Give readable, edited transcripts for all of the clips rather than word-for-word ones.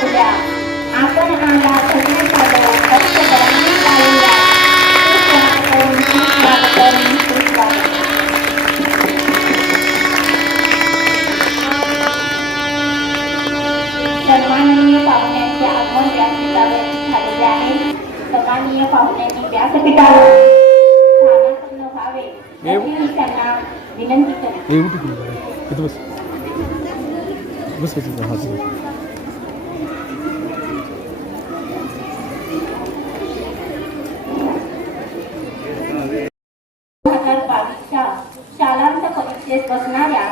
फुल्या आपण आला सगळ्यांचा फक्त करांनी पाळूया सुस्वागतम सुस्वागतम. सन्माननीय पाहुण्यांचे आगमन व्यासपीठावर झालेले आहे. सन्माननीय पाहुण्यांनी व्यासपीठावर स्थानापन्न व्हावे अशी मी त्यांना विनंती करते. शालांत परीक्षेत बसणाऱ्या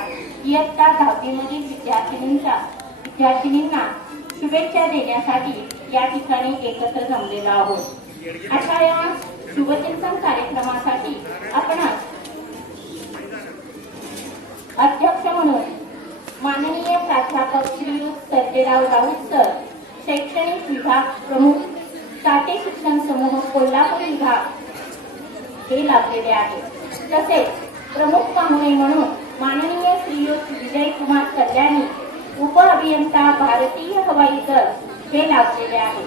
इयत्ता 10वी मधील विद्यार्थिनींना शुभेच्छा देण्यासाठी या ठिकाणी एकत्र जमलेलो आहोत. अशा या शुभचिंतन कार्यक्रमासाठी आपण अध्यक्ष म्हणून माननीय प्राध्यापक श्रीयुत सर्जेराव राऊत सर, शैक्षणिक विभाग प्रमुख, साठे शिक्षण समूह कोल्हापूर विभाग हे लाभलेले आहे. तसेच प्रमुख पाहुणे म्हणून माननीय श्रीयुत विजयकुमार कल्याणी, उप अभियंता भारतीय हवाई दल हे लाभलेले आहे.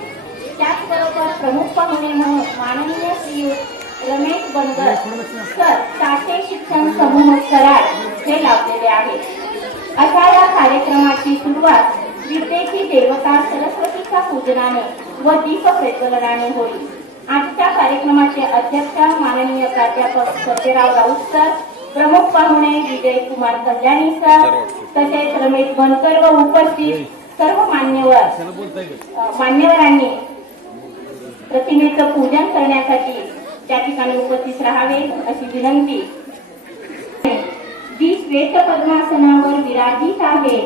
त्याचबरोबर प्रमुख पाहुणे म्हणून माननीय श्रीयुत रमेश बनगर सर, साठे शिक्षण समूह कराड हे लाभलेले आहे. अशा या कार्यक्रमाची सुरुवात विद्येची देवता सरस्वतीच्या पूजनाने व दीप प्रज्वलनाने होईल. आजच्या कार्यक्रमाचे अध्यक्ष माननीय प्राध्यापक सर्जेराव राऊत सर, प्रमुख पाहुणे विजयकुमार कल्याणी सर, तसेच रमेश बनकर व उपस्थित सर्व मान्यवरांनी प्रतिमेचं पूजन करण्यासाठी त्या ठिकाणी उपस्थित राहावे अशी विनंती. जी श्वेत पद्मासनावर विराजित आहे,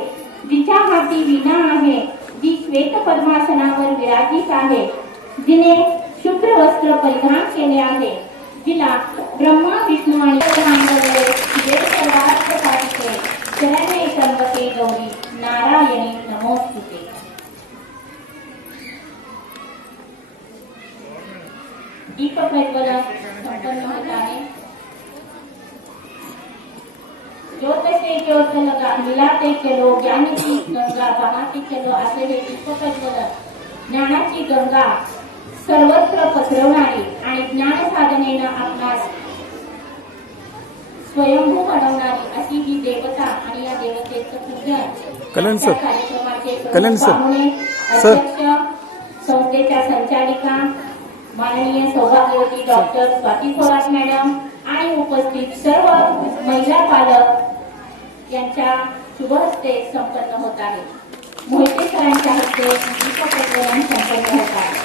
जिच्या हाती वीणा आहे, जी श्वेत पद्मासनावर विराजित आहे, जिने शुभ्र वस्त्र परिधान केले आहे, जिला ब्रह्मा विष्णू आणि शरण्ये त्र्यंबके गौरी नारायणी नमोस्तुते. दीप प्रज्वलन संपन्न होत आहे. ज्योत से ज्योत लगा मिलाते चलो, ज्ञान की गंगा बहाते चलो असे हे दीप प्रज्वलन ज्ञानाची गंगा सर्वत्र पसरवणारी आणि ज्ञान साधनेनं आपणास स्वयंभू बनवणारी अशी ही देवता आणि या देवतेचं पूजन कार्यक्रमाचे पाहुणे, अध्यक्ष, संस्थेच्या संचालिका माननीय सौभाग्यवती डॉक्टर स्वाती थोरात मॅडम आणि उपस्थित सर्व महिला पालक यांच्या शुभ हस्ते संपन्न होत आहे. मोहिते सरांच्या हस्ते दीप प्रज्वलन संपन्न होत आहे.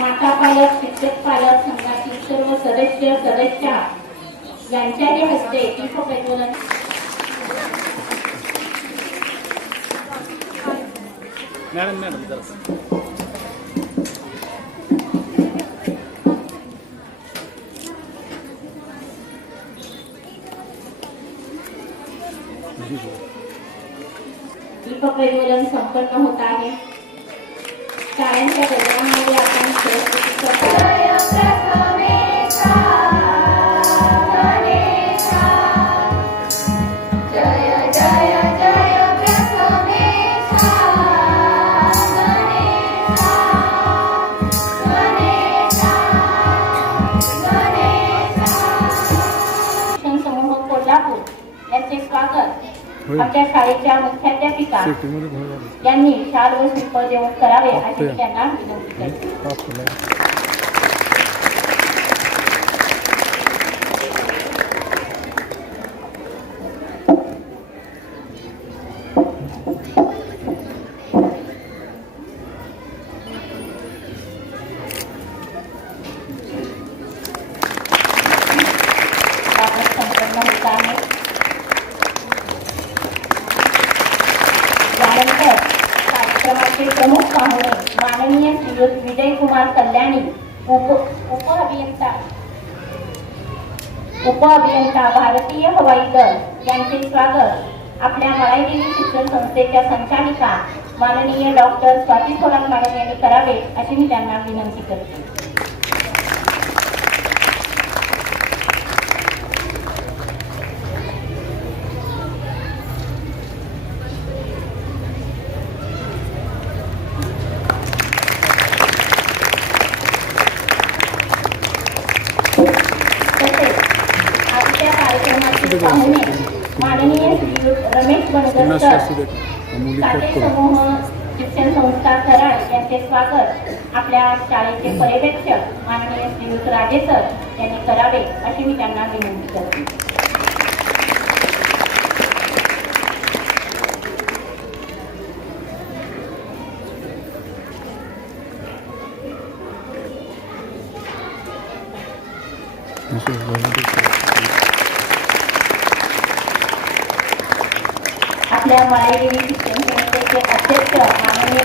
माता पालक, शिक्षक पालक, संघातील सर्व सदस्य सदस्या यांच्याही हस्ते दीप प्रज्वलन. दीप प्रज्वलन संपन्न होत आहे. शाळांच्या गजरामध्ये आपण समूह कोल्हापूर यांचे स्वागत आमच्या शाळेच्या मुख्याध्यापिका यांनी शाल व श्रीफळ देऊन करावे अशी त्यांना विनंती करते. त्यानंतर कार्यक्रमाचे प्रमुख पाहुणे माननीय श्रीयुत विजयकुमार कल्याणी, उप अभियंता भारतीय हवाई दल यांचे स्वागत आपल्या मराठी शिक्षण संस्थेच्या संचालिका माननीय डॉक्टर स्वाती थोरात मॅडम यांनी करावे अशी मी त्यांना विनंती करते. पाहुणे माननीय श्रीयुत रमेश बनकर सर, साठे समूह शिक्षण संस्था कराड यांचे स्वागत आपल्या शाळेचे पर्यवेक्षक माननीय श्रीयुत राजे सर यांनी करावे अशी मी त्यांना विनंती करते. आपल्या माळेदेवी शिक्षण संस्थेचे अध्यक्ष माननीय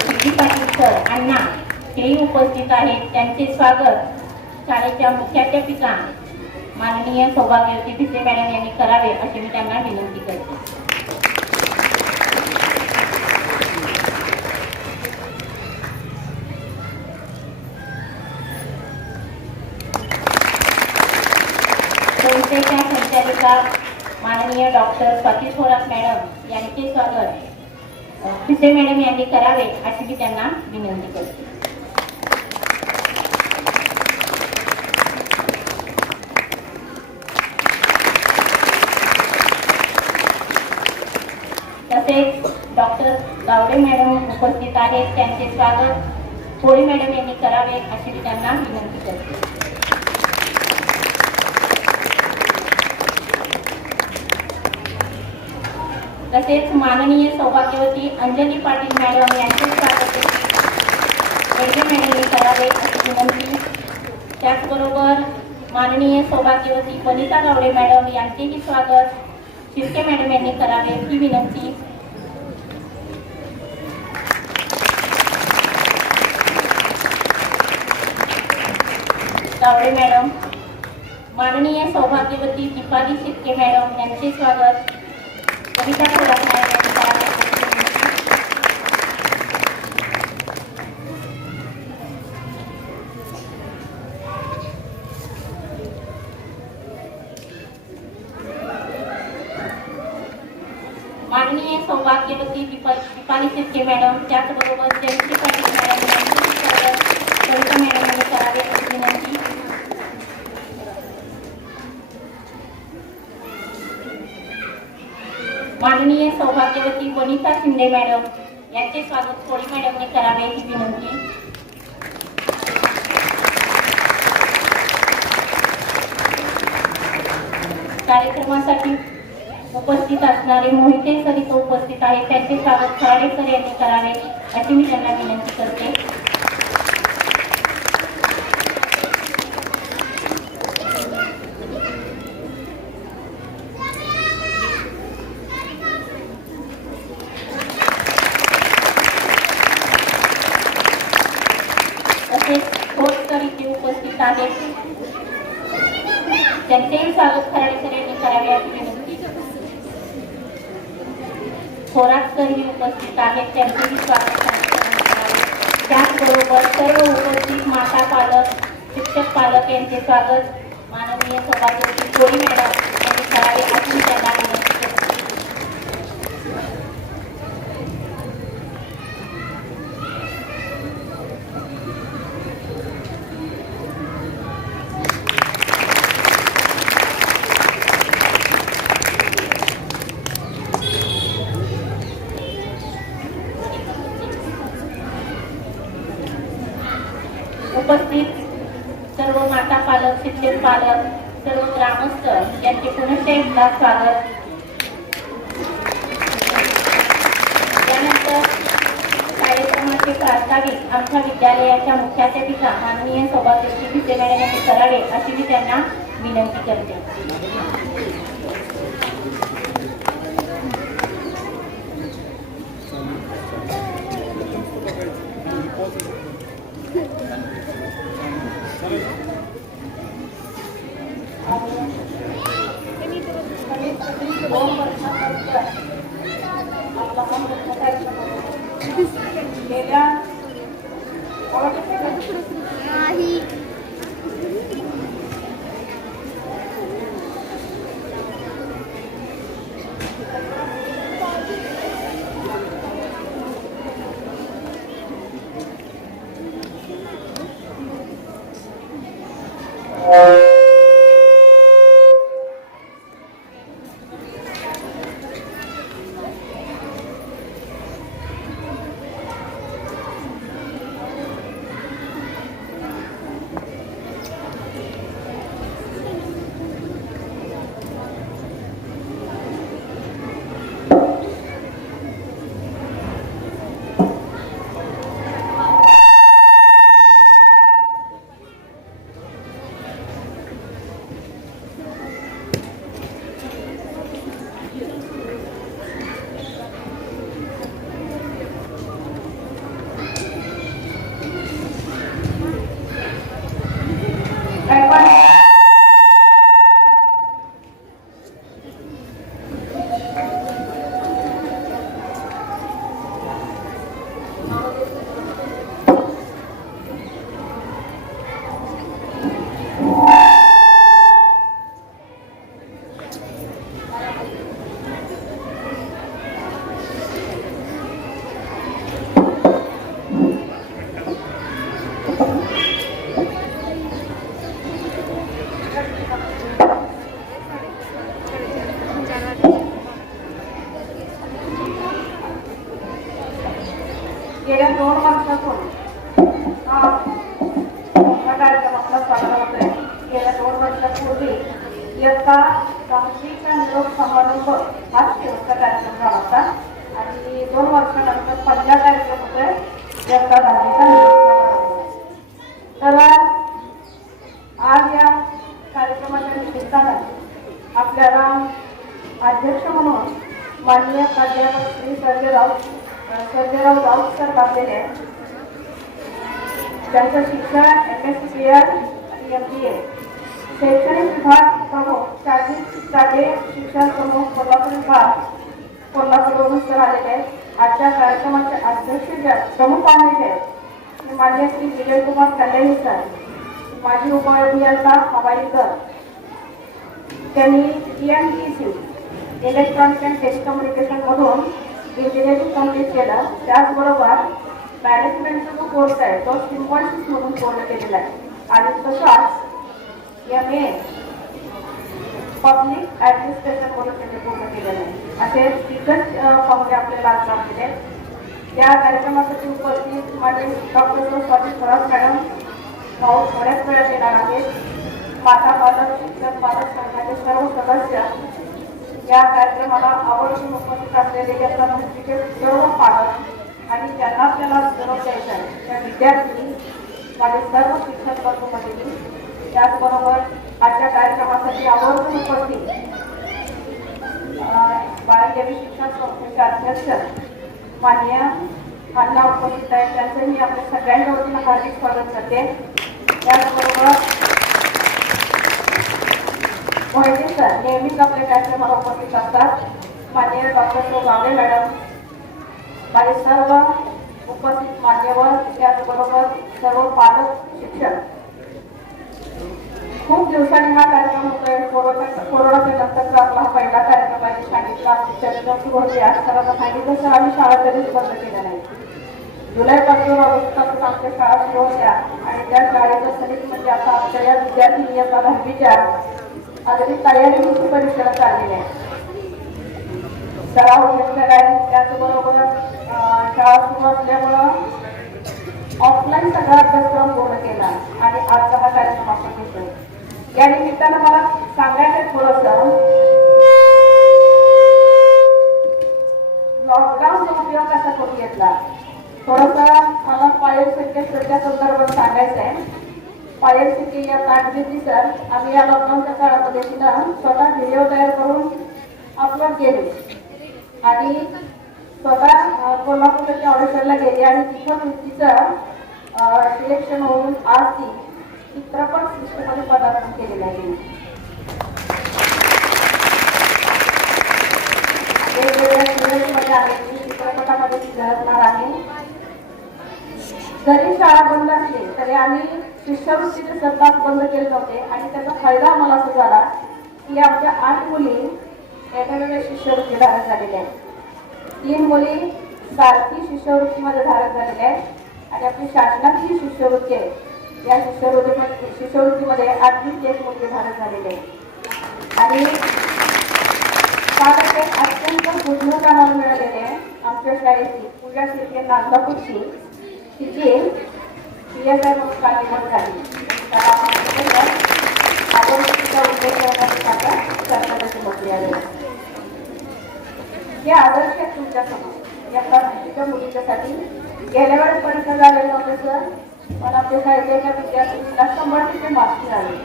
श्री पाटील सर अण्णा हेही उपस्थित आहेत. त्यांचे स्वागत शाळेच्या मुख्याध्यापिका माननीय सौभाग्यवती भिसे मॅडम यांनी करावे अशी मी त्यांना विनंती करते. संस्थेच्या संचालिका माननीय डॉक्टर स्वाती थोरात मॅडम यांचे स्वागत भिसे मॅडम यांनी करावे अशी मी त्यांना विनंती करते. तसेच डॉक्टर गावडे मॅडम उपस्थित आहेत. त्यांचे स्वागत कोळी मॅडम यांनी करावे अशी मी त्यांना विनंती करते. तसेच माननीय सौभाग्यवती अंजली पाटील मॅडम यांचे स्वागत मॅडमने करावे अशी विनंती. त्याचबरोबर माननीय सौभाग्यवती वनिता गावडे मॅडम यांचेही स्वागत शिर्के मॅडम यांनी करावे ही विनंती. गावडे मॅडम, माननीय सौभाग्यवती दीपाली शिर्के मॅडम यांचे स्वागत कविता थोरात मॅडम यांनी करावे. माननीय सौभाग्यवती दीपाली शिर्के मॅडम, त्याचबरोबर जयश्री पाटील मॅडम यांचे स्वागत कविता मॅडम यांनी करावे अशी विनंती. माननीय सौभाग्यवती वनिता शिंदे मॅडम यांचे स्वागत कोळी मॅडमने करावे ही विनंती. कार्यक्रमासाठी उपस्थित असणारे मोहिते सर इथे उपस्थित आहेत. त्यांचे स्वागत खराडे सर यांनी करावे अशी मी त्यांना विनंती करते. उपस्थित आहेत. त्यांचेही स्वागत खराडे सर यांनी करावे अशी विनंती. थोरात सर ही उपस्थित आहेत. त्यांचेही स्वागत करावे. त्याचबरोबर सर्व उपस्थित माता पालक शिक्षक पालक यांचे स्वागत माननीय सभापती कोळी मॅडम यांनी करावे अशी त्यांना विनंती करते. उपस्थित सर्व माता पालक शिक्षक पालक सर्व ग्रामस्थ यांचे पुनश्च एकदा स्वागत. त्यानंतर कार्यक्रमाचे प्रास्ताविक आमच्या विद्यालयाच्या मुख्याध्यापिका माननीय सौभाग्यवती भिसे मॅडम यांनी करावे अशी मी त्यांना विनंती करते. गेल्या 2 वर्षातून कार्यक्रमाला चालला होतोय. गेल्या 2 वर्षापूर्वी इयत्ता 6वीचा निरोप समारंभ हा शेवटचा कार्यक्रम झाला होता आणि 2 वर्षानंतर पहिला कार्यक्रम होतोय इयत्ता 10वीचा निरोप समारंभ. तर आज या कार्यक्रमाच्या निमित्तानं आपल्याला अध्यक्ष म्हणून माननीय प्राध्यापक श्री सर्जेराव राऊत सर लाभलेले आहेत. त्यांचं शिक्षण MSc आणि MBA, शैक्षणिक विभाग प्रमुख शालेय शिक्षण प्रमुख कोल्हापूर विभाग कोल्हापूरवरून सर आलेले आहेत. आजच्या कार्यक्रमाचे अध्यक्ष प्रमुख पाहुणे आहेत माननीय श्री विजयकुमार कल्याणी सर, माजी उपअभियंता हवाईकर. त्यांनी ENTC इलेक्ट्रॉनिक अँड टेलिकम्युनिकेशन मधून इंजिनिअरिंग कंप्लीट केलं. त्याचबरोबर मॅनेजमेंटचा जो कोर्स आहे तो सिम्बॉयसिस म्हणून पूर्ण केलेला आहे आणि तसाच MA पब्लिक ऍडमिनिस्ट्रेशन म्हणून त्यांनी पूर्ण केलेलं आहे. असे दिग्गज पाहुणे आपल्याला आज लाभलेले आहेत. या कार्यक्रमासाठी उपस्थित माझे डॉक्टर स्वाती खरात मॅडम भाऊ बऱ्याच वेळा येणार आहेत. माता पालक शिक्षक पालक संघाचे सर्व सदस्य, या कार्यक्रमाला आवर्जून उपस्थित असलेले इयत्ता 9वीचे सर्व पालक आणि ज्यांना आपल्याला निरोप द्यायचा आहे त्या विद्यार्थी, माझे सर्व शिक्षक वर्ग मंडळी, त्याचबरोबर आजच्या कार्यक्रमासाठी आवर्जून उपस्थित बाळादेवी शिक्षण संस्थेचे अध्यक्ष माननीय अण्णा उपस्थित आहेत. त्यांचं मी आपल्या सगळ्यांच्या वतीनं हार्दिक स्वागत करते. त्याचबरोबर मोहिते सर नेहमीच आपल्या कार्यक्रमाला उपस्थित असतात. माननीय डॉक्टर गावडे मॅडम, माझे सर्व उपस्थित मान्यवर, त्याचबरोबर सर्व पालक शिक्षक. खूप दिवसांनी हा कार्यक्रम होतोय. कोरोनाच्या नंतरचा आपला हा पहिला कार्यक्रम आहे. सांगितलं चर्चा सुरू होते. आज सरांना सांगितलं सर आम्ही शाळा कधीच बंद केल्या नाही. जुलैपासून ऑगस्टपासून आमच्या शाळा सुरू होत्या आणि त्या शाळेचं सनिक म्हणजे आता आमच्या या विद्यार्थी इयत्ता 10वीच्या अगदी तयारीची परीक्षा चाललेली आहे. सराव घेतलेला आहे. त्याचबरोबर शाळा सुरू असल्यामुळं ऑफलाईन सगळा अभ्यासक्रम पूर्ण केला आणि आजचा हा कार्यक्रम आपण घेतोय. या निमित्तानं मला सांगायचं थोडंसं लॉकडाऊनचा उपयोग कसा करून घेतला. थोडंसं मला पायल संख्या संदर्भात सांगायचं आहे. पायल सिटी या ताटबीती सर आम्ही या लॉकडाऊनच्या काळामध्ये तिला स्वतः व्हिडिओ तयार करून अपलोड केले आणि स्वतः कोल्हापूरच्या ऑडिशनला गेली आणि तिथं तिचं सिलेक्शन होऊन आज ती चित्रपट सृष्टीमध्ये पदार्पण केलेलं आहे. वेगवेगळ्या सिरियल्समध्ये आहे, चित्रपटामध्ये ती झळकणार आहे. जरी शाळा बंद असली तरी आम्ही शिष्यवृत्तीचे सहभाग बंद केले नव्हते आणि त्याचा फायदा आम्हाला असा झाला की आमच्या 8 मुली वेगवेगळ्या शिष्यवृत्ती धारक झालेल्या आहेत. 3 मुली सारखी शिष्यवृत्तीमध्ये धारक झालेल्या आहेत आणि आपली शासनाची शिष्यवृत्ती आहे. या शिष्यवृत्तीमध्ये 8वीची एक मुलगी धारक झालेली आहे आणि पालक एक अत्यंत दुर्मिळ आम्हाला मिळालेले आहे. आमच्या शाळेची पूजा शिर्के नांदापूरची तिची PSI म्हणून कार्यक्रम झाली. आपण तिचा उल्लेख करण्यासाठी सरकारची नोकरी आली. हे आदर्श आहेत तुमच्या समोर या प्रत्येक मुलींच्यासाठी. गेल्या वेळेस परीक्षा झालेली नव्हते सर, पण आपल्या शाळेच्या विद्यार्थ्यांना 100% मार्क्स मिळाले.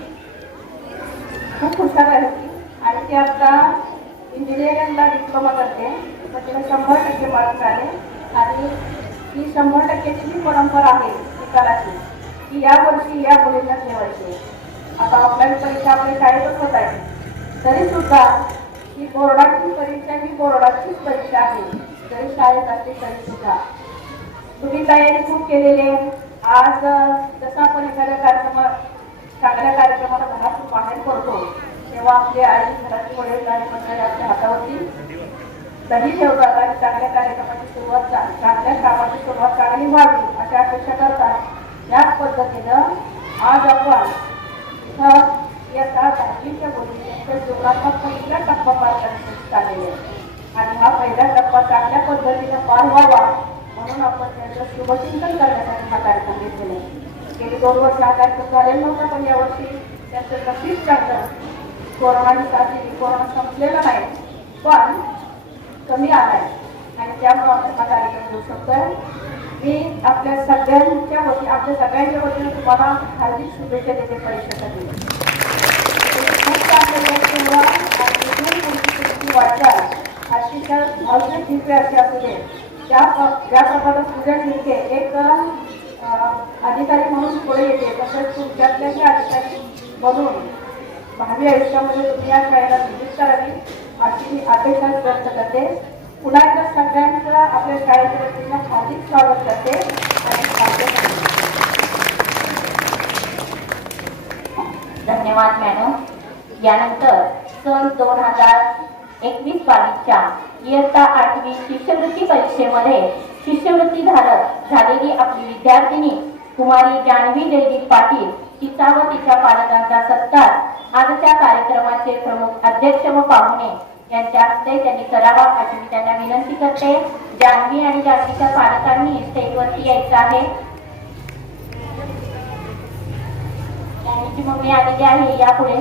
खूप हुशार आहे ती आणि ती आता इंजिनिअरिंगला डिप्लोमा करते. तर तिला 100% मार्क्स मिळाले आणि ही 100%ची जी परंपरा आहे निकालाची की या वर्षी या मुलींना ठेवायची. आता ऑफलाईन परीक्षा आपल्या शाळेतच होत आहे तरी सुद्धा ही बोर्डाची परीक्षा ही बोर्डाचीच परीक्षा आहे. जरी शाळेत असते तरी सुद्धा तुम्ही तयारी खूप केलेली आहे. आज जसं आपण एखाद्या चांगल्या कार्यक्रमात तेव्हा आपली आई घराची वडीलधारी मंडळी आपल्या हातावरती दही ठेवतात आणि चांगल्या कार्यक्रमाची सुरुवात चांगल्या कामाची सुरुवात चांगली व्हावी अशी अपेक्षा करतात। याच पद्धतीनं आज आपण इयत्ता 10वीच्या मुलींच्या जीवनाचा पहिला टप्पा पार करण्यात आलेला आहे आणि हा पहिला टप्पा चांगल्या पद्धतीने पार व्हावा म्हणून आपण त्याचं शुभचिंतन करण्यासाठी हा कार्यक्रम घेतलेला आहे। गेली 2 वर्ष हा कार्यक्रम झालेला नव्हता, पण यावर्षी त्याचं नक्कीच चांगलं कोरोनाची साथ दिली, कोरोना संपलेला नाही पण कमी आलाय आणि त्यामुळे आपण हा कार्यक्रम घेऊ शकतोय। मी आपल्या सगळ्यांच्या वतीने आपल्या सगळ्यांच्या वतीने तुम्हाला हार्दिक शुभेच्छा देते परीक्षेसाठी। खूप चांगले वाटचाल अतिशय भव्य दिव्य अशी असू दे। ज्याप्रमाणे पूजा शिर्के एक अधिकारी म्हणून पुढे येते तसंच तुमच्यातल्याही अधिकारी म्हणून भावी आयुष्यामध्ये तुम्ही या शाळेला विजिट करावी अशी मी अपेक्षा व्यक्त करते। पुन्हा एकदा सगळ्यांचं आपल्या शाळेच्या वतीनं हार्दिक स्वागत करते आणि धन्यवाद मॅडम। यानंतर सन 2021-22च्या इयत्ता 8वी शिष्यवृत्ती परीक्षेमध्ये शिष्यवृत्तीधारक झालेली आपली विद्यार्थिनी कुमारी जान्हवी जयदीप पाटील तिचा व तिच्या पालकांचा सत्कार आजच्या कार्यक्रमाचे प्रमुख अध्यक्ष व पाहुणे यांच्या हस्ते त्यांनी करावा अशी मी त्यांना विनंती करते। जान्हवी आणि जान्हवीच्या पालकांनी स्टेजवरती यायचं आहे। जान्हवीची मम्मी आलेली आहे, या पुढे।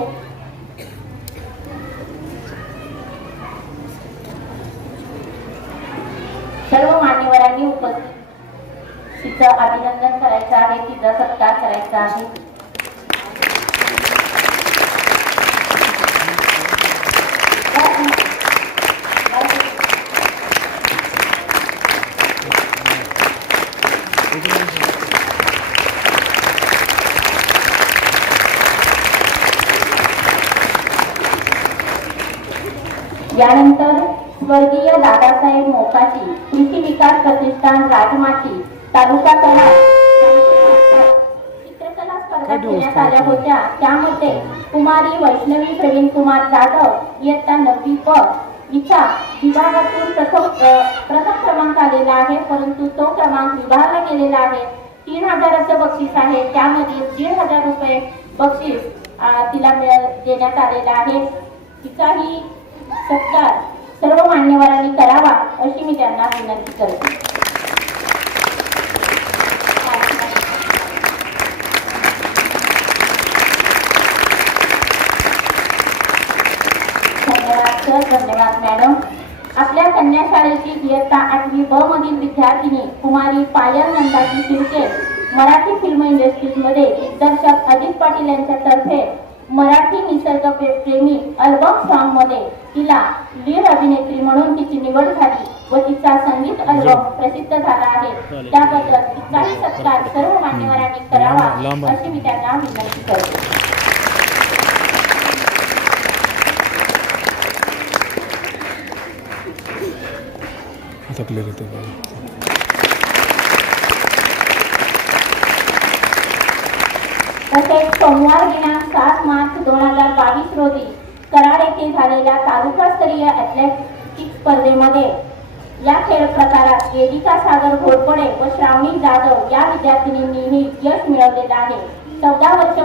सर्व मान्यवरांनी तिचं अभिनंदन करायचं आहे, तिचा सत्कार करायचा आहे। यानंतर स्वर्गीय दादासाहेब मोकाशी कृषी विकास प्रतिष्ठान राजमाची तालुका कराड चित्रकला स्पर्धा घेण्यात आल्या होत्या। त्यामध्ये कुमारी वैष्णवी प्रवीण कुमार जाधव इयत्ता 9वी प हिचा विभागातून प्रथम क्रमांक आलेला आहे, परंतु तो क्रमांक विभागला गेलेला आहे। 3000चं बक्षीस आहे, त्यामध्ये 1500 रुपये बक्षीस तिला देण्यात आलेला आहे। तिचाही सत्कार सर्व मान्यवरांनी करावा अशी मी त्यांना विनंती करते। धन्यवाद सर, धन्यवाद मॅडम। आपल्या कन्या शाळेची इयत्ता 8वी ब मधील विद्यार्थिनी कुमारी पायल नंदाजी शिर्के मराठी फिल्म इंडस्ट्रीजमध्ये दिग्दर्शक अजित पाटील यांच्यातर्फे मराठी निसर्ग प्रेमी अल्बम सॉन्ग मध्ये तिला लीड अभिनेत्री म्हणून तिची निवड झाली व तिचा संगीत अल्बम प्रसिद्ध झाला आहे। त्याबद्दल तिचाही सत्कार सर्व मान्यवरांनी करावा अशी मी त्यांना विनंती करते। तसेच सोमवार दिनांक 7 मार्च 2022 रोजी कराड येथे झालेल्या तालुकास्तरीय ॲथलेटिक्स स्पर्धेमध्ये या खेळ प्रकारात वेदिका सागर घोरपडे व श्रावणी जाधव या विद्यार्थिनींनी यश मिळवलेलं आहे। 14 वर्ष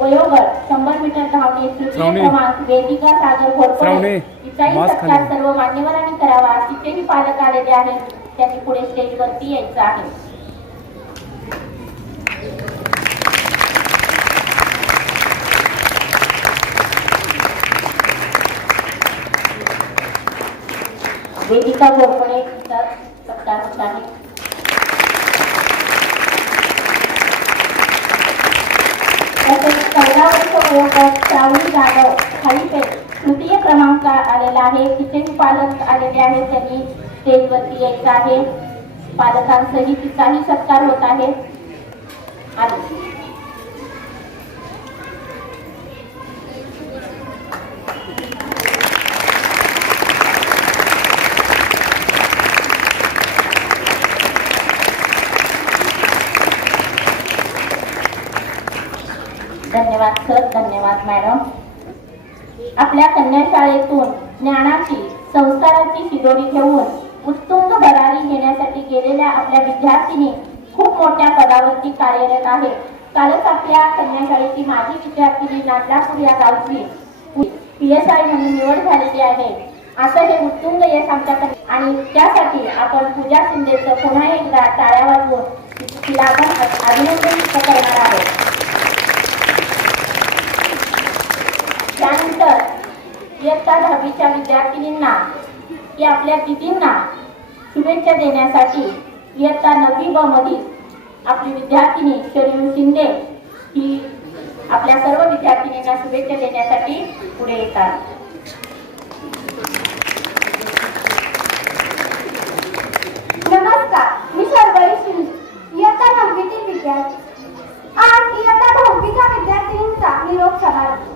वयोगट 100 मीटर धावणे तृतीय क्रमांक वेदिका सागर घोरपडे तिचाही सत्कार सर्व मान्यवरांनी करावा। तिचेही पालक आलेले आहेत, त्यांनी पुढे स्टेजवरती यायचं आहे। वेदिका घोरपडे तिचा सत्कार होत आहे। तसेच 14 वर्ष वयोगट श्रावणी जाधव खालीपेठ तृतीय क्रमांक आलेला आहे, तिचेही पालक आलेले आहेत, त्यांनी स्टेजवरती यायचं आहे। पालकांसही तिचाही सत्कार होत आहे। धन्यवाद सर, धन्यवाद मॅडम। आपल्या कन्याशाळेतून ज्ञानाची संस्काराची शिदोरी घेऊन उत्तुंग भरारी घेण्यासाठी गेलेल्या आपल्या विद्यार्थिनी खूप मोठ्या पदावरती कार्यरत आहे. कालच आपल्या कन्याशाळेची माजी विद्यार्थिनी नांदलापूर या गावची PSI म्हणून निवड झालेली आहे. असं हे उत्तुंग यश आमच्याकडे आणि त्यासाठी आपण पूजा शिंदेचं पुन्हा एकदा टाळ्या वाजवून तिला आपण अभिनंदन करणार आहोत. त्यानंतर इयत्ता 10वीच्या विद्यार्थिनींना की आपल्या दिदींना शुभेच्छा देण्यासाठी इयत्ता 9वी ब मधील आपली विद्यार्थिनी शरीर शिंदे ही आपल्या सर्व विद्यार्थिनींना शुभेच्छा देण्यासाठी पुढे येतात. नमस्कार, मी शर्वरी शिंदे, इयत्ता 9वीतील विद्यार्थी. आज इयत्ता 10वीच्या विद्यार्थिनींचा निरोप समारंभ.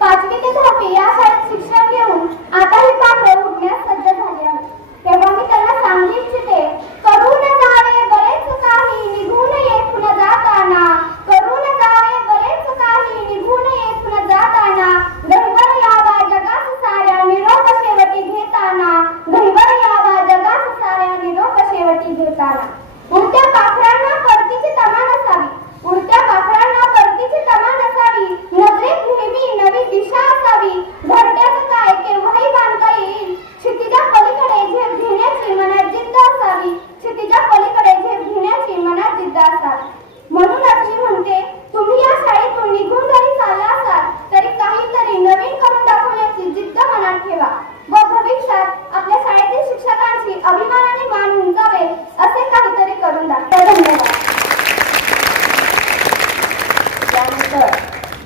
5वी ते 10वी या शाळेत शिक्षण घेऊन आता ही पाखरं उडण्यास सज्ज झाली आहे. तेव्हा मी त्यांना सांगू इच्छिते, करून जावे बरेच काही निघून येथून जाताना, करून जावे बरेच काही निघून येथून जाताना, गहिवर यावा जगास साऱ्या निरोप शेवटी घेताना, गहिवर यावा जगास साऱ्या निरोप शेवटी घेताना. उडत्या पाखरांना परतीची तमा नसावी, उडत्या पाखरांना परतीची तमा नसावी, नजरेत नेहमी नवी दिशा असावी, घरट्याचं काय केव्हाही बांधता येईल, क्षितिजा पलीकडे झेप घेण्याची मनात जिद्द असावी, क्षितिजा पलीकडे झेप घेण्याची मनात जिद्द असावी. म्हणूनच मी म्हणते, तुम्ही या शाळेतून निघून जरी चालला असाल तरी काहीतरी नवीन करून दाखवण्याची जिद्द मनात ठेवा व भविष्यात आपल्या शाळेतील शिक्षकांची अभिमानाने मान उंचावेल असे काहीतरी करून दाखवा. धन्यवाद. त्यानंतर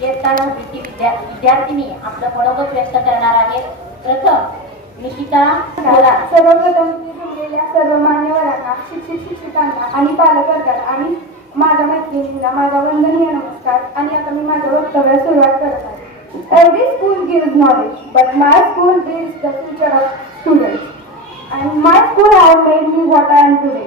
इयत्ता 9वीची विद्यार्थिनी आपलं मनोगत व्यक्त करणार आहेत. प्रथम निकिता थोरात. सर्वप्रथम जमलेल्या सर्व मान्यवरांना, शिक्षकांना आणि पालकवर्गाला आणि माझ्या मैत्रिणींना माझा वंदनीय नमस्कार. आणि आता मी माझ्या वक्तव्यास सुरुवात करत आहे. Every school gives knowledge, but my school builds the future of students. And my school has made me what I am today.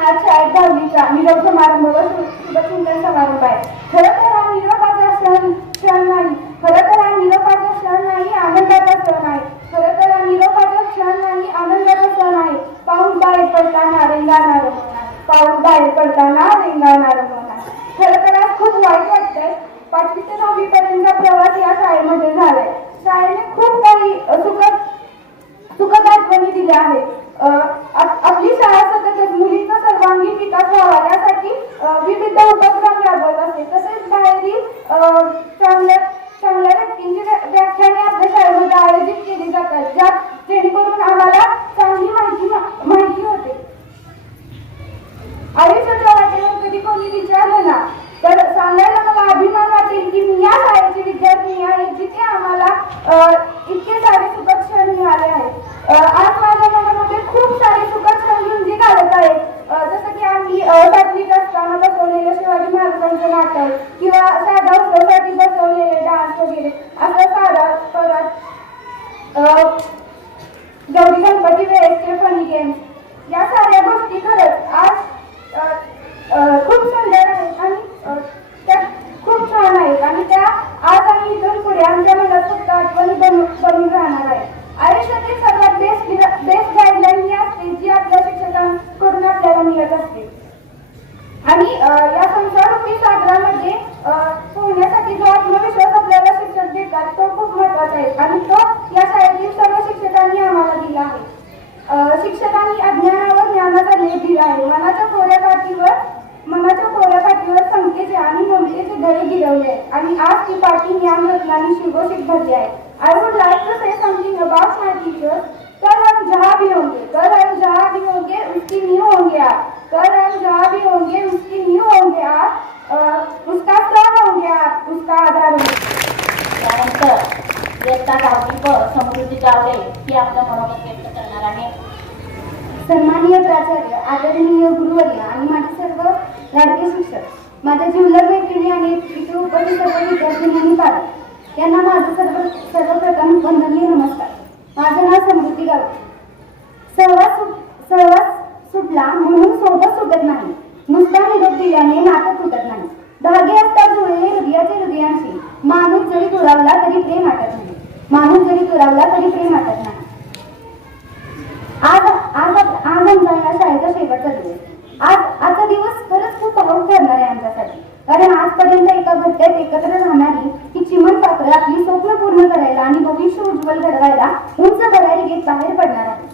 आज शाळेत 10वीचा निरोप समारंभ व शुभचिंतन समारंभ आहे. खरं तर हा निरोपाचा क्षण नाही, खरं तर हा निरोपाचा क्षण नाही, आनंदाचा क्षण आहे. खरं तर हा निरोपाचा क्षण नाही, आनंदाचा क्षण आहे. पाऊस बाहेर पडताना रेंगाळणारं मन आहे, पाऊस बाहेर पडताना रेंगाळणारं मन आहे. खरं तर आज खूप वाईट वाटतंय. 5वी ते 10वी पर्यंतचा प्रवास या शाळेमध्ये झालाय. शाळेने खूप काही सुखद आठवणी दिल्या आहेत. आपली शाळा सतत मुलींचा सर्वांगीण विकास व्हावा यासाठी विविध उपक्रम राबवत असते. तसेच बाहेरील चांगल्या व्यक्तींची व्याख्याने आपल्या शाळेमध्ये आयोजित केली जातात, ज्यात जेणेकरून आम्हाला चांगली माहिती होते. आयुष्याच्या वाटेवर कधी कोणी विचारलं ना तर सांगायला मला अभिमान वाटेल की मी या शाळेची विद्यार्थिनी आहे, जिथे आम्हाला इतके सारे सुखद क्षण मिळाले आहेत. आज माझ्या मनामध्ये खूप सारे सुखद क्षण रुंजी घालत आहेत. जसं की आम्ही 7वीत असताना बसवलेलं शिवाजी महाराजांचं नाटक किंवा साधा उत्सवासाठी बसवलेले डान्स वगैरे असं सारं. परत गौरी गणपती वेळेसचे फनी गेम्स या साऱ्या गोष्टी खरंच आज खूप सुंदर आहेत आणि त्या खूप छान आहेत आणि त्या आज आणि इथून पुढे आमच्या मनात फक्त आठवणी बनून राहणार आहे. आयुष्यातील सर्वात बेस्ट गाईडलाईन ही असते जी आपल्या शिक्षकांकडून आपल्याला मिळत असते. आणि या संसारूपी सागरामध्ये पोहण्यासाठी जो आत्मविश्वास आपल्याला शिक्षक देतात तो खूप महत्वाचा आहे आणि तो या शाळेतील सर्व शिक्षकांनी आम्हाला दिला आहे. शिक्षकांनी अज्ञानावर ज्ञानाचा लेप दिला आहे. मनाच्या कोऱ्या पाठीवर संख्येचे आणि ममतेचे धडे गिरवले आहेत आणि आज ती पाठी ज्ञान रत्नांनी सुशोभित भरली आहे. I would like to say something about my teachers. कल हम जहाँ भी होंगे, कल हम जहाँ भी होंगे उसकी नींव होंगे आप. कल हम जहाँ भी होंगे उसकी नींव होंगे आप. उसका स्तंभ होंगे आप, उसका आधार होंगे. त्यानंतर इयत्ता 10वी ब समृद्धी गावडे ही आपलं मनोगत व्यक्त करणार आहे. सन्माननीय प्राचार्य, आदरणीय गुरुवर्य आणि माझे सर्व लाडके शिक्षक, माझ्या जिवलग मैत्रिणी आणि इथे उपस्थित सर्व विद्यार्थी आणि पालक यांना माझं सर्वप्रथम वंदनीय नमस्कार. माझं नाव समृद्धी गावडे. सहवास सुटला म्हणून सोबत सुटत नाही, नुसता निरोप दिल्याने नातं तुटत नाही. धागे असतात जुळले हृदयाचे हृदयांशी, माणूस जरी दुरावला तरी प्रेम आटत नाही. माणूस जरी दुरावला तरी प्रेम वाटत नाही. आज आज आज आमचा या शाळेचा शेवटचा दिवस. आजचा दिवस खरंच खूप भावूक ठरणार आहे आमच्यासाठी. कारण आजपर्यंत एका घट्ट्यात एकत्र राहणारी ही चिमण पाखरं आपली स्वप्न पूर्ण करायला आणि भविष्य उज्ज्वल घडवायला उंच भरारी घेत बाहेर पडणार आहे.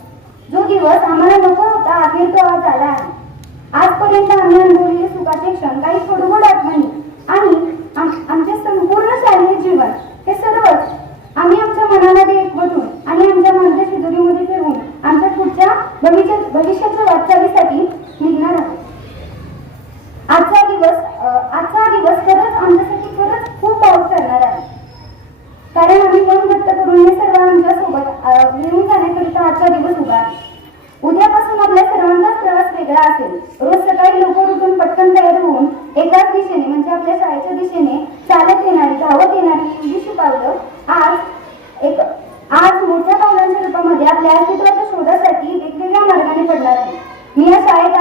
जो दिवस आम्हाला नको होता अखेर तो आज आला आहे. आजपर्यंत आम्ही अनुभवलेले सुखाचे क्षण, काही थोडं आठवणी आणि आमचे संपूर्ण शालेय जीवन हे सर्वच आम्ही आमच्या मनामध्ये एकवटून आणि आमच्या मनाच्या शिदोरीमध्ये ठेवून आमच्या पुढच्या भविष्याच्या वाटचालीसाठी निघणार आहोत. आजचा दिवस खरंच आमच्यासाठी खरंच खूप पाऊस करणार आहे. कारण आम्ही मन घट्ट करून हे सर्व आमच्या सोबत मिळून जाण्याकरिता आजचा दिवस उभा आहे. उद्यापासून आपल्या सर्वांचाच प्रवास वेगळा असेल. रोज सकाळी लवकर उठून पटकन तयार होऊन एकाच दिशेने म्हणजे आपल्या शाळेच्या दिशेने चालत येणारी धावत येणारी इंग्लिश पावलं आज मोठ्या पावलांच्या रूपामध्ये आपल्या अस्तित्वाच्या शोधासाठी वेगवेगळ्या मार्गाने पडणार आहे. मी या शाळेत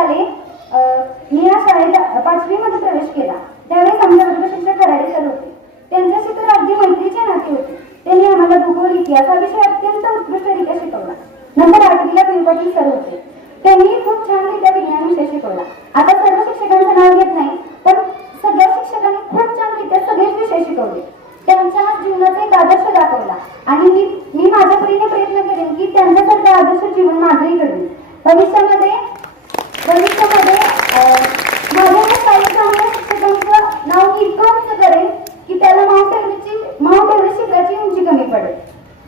5वी मध्ये प्रवेश केला. त्यावेळेस आमच्या वर्ग शिक्षक कराडे सर होते. त्यांच्याशी तर अगदी मैत्रीचे नाते होते. त्यांनी आम्हाला भूगोल इतिहास हा विषय अत्यंत उत्कृष्टरित्या शिकवला. नंतर 8वीला पिंपटी सर होते. त्यांनी खूप छानरित्या विज्ञान विषय शिकवला. आता सर्व शिक्षकांचं नाव घेत नाही, पण सगळ्या शिक्षकांनी खूप छानरित्या सगळेच विषय शिकवले. त्यांच्या जीवनाचा एक आदर्श दाखवला आणि मी माझ्या परीने प्रयत्न करेन की त्यांच्यासारखं आदर्श जीवन माझंही घडेल. भविष्यामध्ये माझ्या या शाळेत जाणाऱ्या शिक्षकांचं नाव मी इतकं उंच करेन की त्याला माउंट एव्हरेस्ट शिखराची उंची कमी पडेल.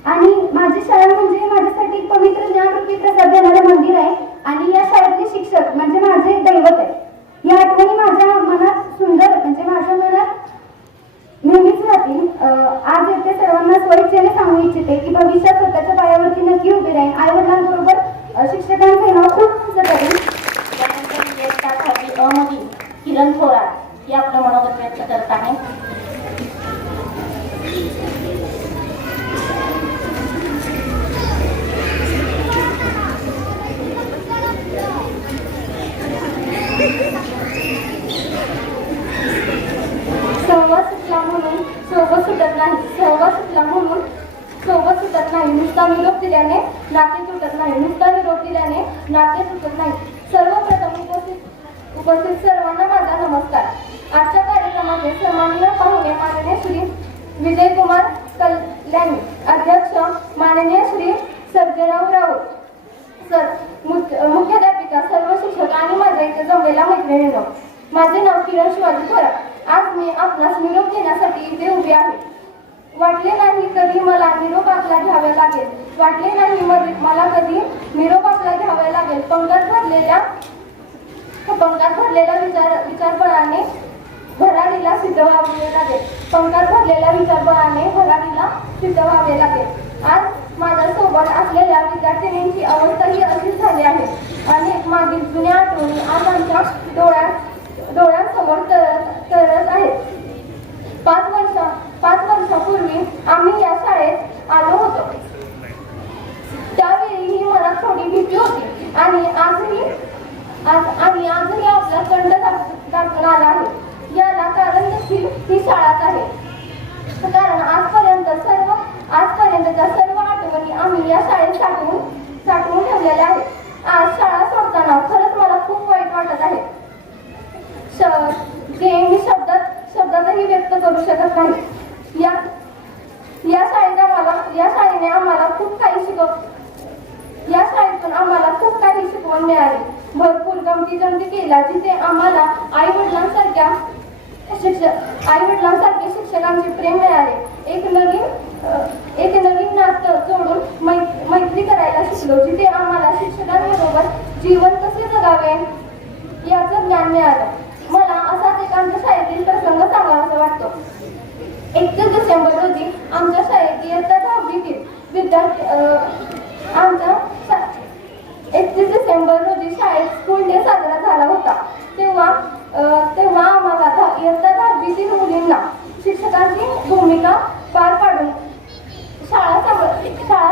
आणि माझी शाळा म्हणजे माझ्यासाठी एक पवित्र ज्ञानरूपी प्रसाद देणारं मंदिर आहे आणि या शाळेतले शिक्षक म्हणजे माझे दैवत आहे. या आठवणी माझ्या मनात सुंदर म्हणजे माझ्या मनात नेहमीच राहतील. आज येथे सर्वांना स्वइच्छेने सांगू इच्छिते की भविष्यात स्वतःच्या पायावरती नक्की उभे राहीन. आईवडिलांबरोबर शिक्षकांचे नाव खूप उंच करेन. अमोदी किरण थोरात हे आपलं मनोगत व्यक्त करत आहे. सोबत सुटत नाही. नुसता निरोप दिल्याने नाते तुटत नाही. सर्वप्रथम उपस्थित सर्वांना माझा नमस्कार. आजच्या कार्यक्रमाचे सन्माननीय पाहुणे माननीय श्री विजयकुमार कल्याणी, अध्यक्ष माननीय श्री सर्जेराव राऊत सर, मुख्याध्यापिका, सर्व शिक्षक आणि माझ्या इथे जमलेल्या मैत्रिणींनो, माझे नाव किरण शिवाजी थोरात. आज मी आपणास निरोप देण्यासाठी इथे उभी आहे. वाटले नाही कधी मला निरोप आपला घ्यावा लागेल. पंखात भरलेल्या विचारबळाने भरारीला सिद्ध व्हावे लागेल. आज माझ्यासोबत असलेल्या विद्यार्थिनींची अवस्था ही अशीच झाली आहे. अनेक मागील जुन्या आठवणी आज आमच्या डोळ्यांसमोर तरत आहेत. 5 वर्षापूर्वी आम्ही या शाळेत आलो होतो. त्यावेळी ही मनात थोडी भीती होती आणि आजही आपला कंठ दाखल आला आहे. याला कारण देखील ही शाळाच आहे. कारण आजपर्यंतच्या सर्व आठवणी आम्ही या शाळेत साठवून ठेवलेल्या आहेत. आज शाळा सोडताना खरंच मला खूप वाईट वाटत आहे. जे मी शब्दातही व्यक्त करू शकत नाही. या शाळेने आम्हाला खूप काही शिकवण मिळाली. भरपूर गमती केल्या जिथे आम्हाला आई वडिलांसारखे शिक्षकांचे प्रेम मिळाले. एक नवीन नातं जोडून मैत्री करायला शिकलो. जिथे आम्हाला शिक्षकांबरोबर जीवन कसे जगावे याचं ज्ञान मिळालं. मला असाच एक आमच्या शाळेतील प्रसंग सांगावासा वाटतो. 31 डिसेंबर रोजी आमच्या शाळेत इयत्ता 10वीतील विद्यार्थी 31 डिसेंबर रोजी शाळेत स्कूल डे साजरा झाला होता. तेव्हा आम्हाला इयत्ता 10वीतील मुलींना शिक्षकांची भूमिका पार पाडून शाळा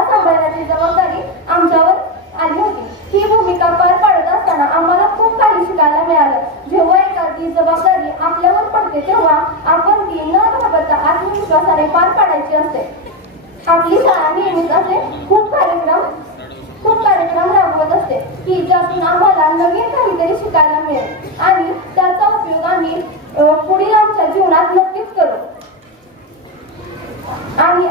सांभाळण्याची जबाबदारी आमच्यावर आली होती. ही भूमिका पार पाडत असताना आम्हाला खूप काही शिकायला मिळालं. जेव्हा एखादी जबाबदारी आपल्यावर पडते तेव्हा आपण ती न घाबरता आत्मविश्वासाने पार पाडायची असते. आपली शाळा नेहमीच असे खूप कार्यक्रम राबवत असते की ज्यातून आम्हाला नवीन काहीतरी शिकायला मिळेल आणि त्याचा उपयोग आम्ही पुढील आमच्या जीवनात नक्कीच करू. आणि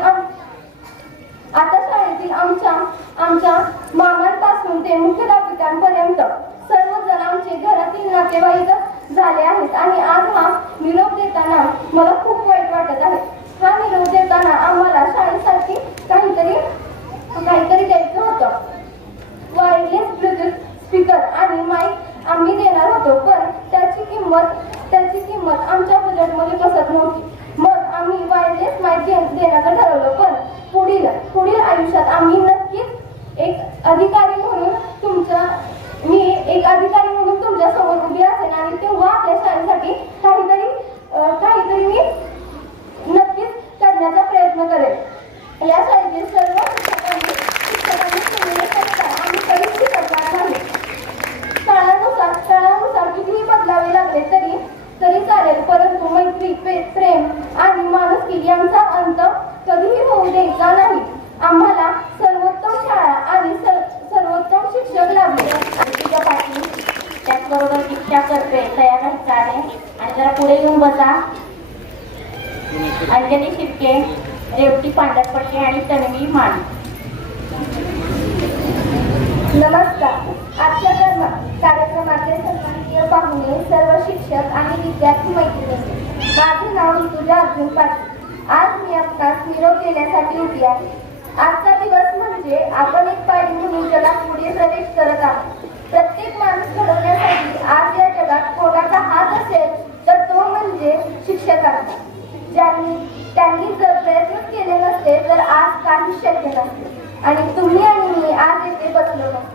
आता शाळेतील आमच्या मामांपासून ते मुख्याध्यापकांपर्यंत सर्वजण आमचे घरातील नातेवाईक झाले आहेत आणि आज हा निरोप देताना मला खूप वाईट वाटत आहे. हा निरोप देताना आम्हाला शाळेसाठी काहीतरी द्यायचं होतं. वायरलेस ब्लूटूथ स्पीकर आणि माईक आम्ही देणार होतो, पण त्याची किंमत आमच्या बजेटमध्ये बसत नव्हती. मग आम्ही वायरलेस माईक देण्याचं ठरवलं. पण पुढील आयुष्यात आम्ही नक्कीच एक अधिकारी म्हणून तुमच्या समोर उभी असेल आणि तेव्हा आपल्या शाळेसाठी काहीतरी मी नक्कीच करण्याचा प्रयत्न करेल. या शाळेतील सर्व शिक्षकांनी केलेले संस्कार आम्ही कधीच विसरणार नाही. काळानुसार कितीही बदलावे लागले तरी चालेल, परंतु मैत्री, प्रेम आणि माणुसकी यांचा अंत कधीही होऊ द्यायचा नाही. आम्हाला सर्वोत्तम शाळा आणि सर्वोत्तम शिक्षक लाभले. तुझ्या पाठी त्याचबरोबर शिक्षा करते तयार आहे आणि जरा पुढे येऊन बसा. अंजली शिर्के, रेवती पांढरपट्टे आणि तन्वी मान. नमस्कार. आजच्या कार्यक्रमाचे सन्माननीय पाहुणे, सर्व शिक्षक आणि विद्यार्थी मैत्रिणी, माझे नाव ऋतुजा अर्जुन पाटील. आज मी आपणास निरोप देण्यासाठी उभी आहे. आजचा दिवस म्हणजे आपण एक पायरी म्हणून जगात पुढे प्रवेश करत आहोत. प्रत्येक माणूस घडवण्यासाठी आज या जगात कोणाचा हात असेल तर तो म्हणजे शिक्षकांचा. त्यांनी जर प्रयत्न केले नसते तर आज काही शक्य नसते आणि तुम्ही आणि मी आज येथे बसलो नसतो.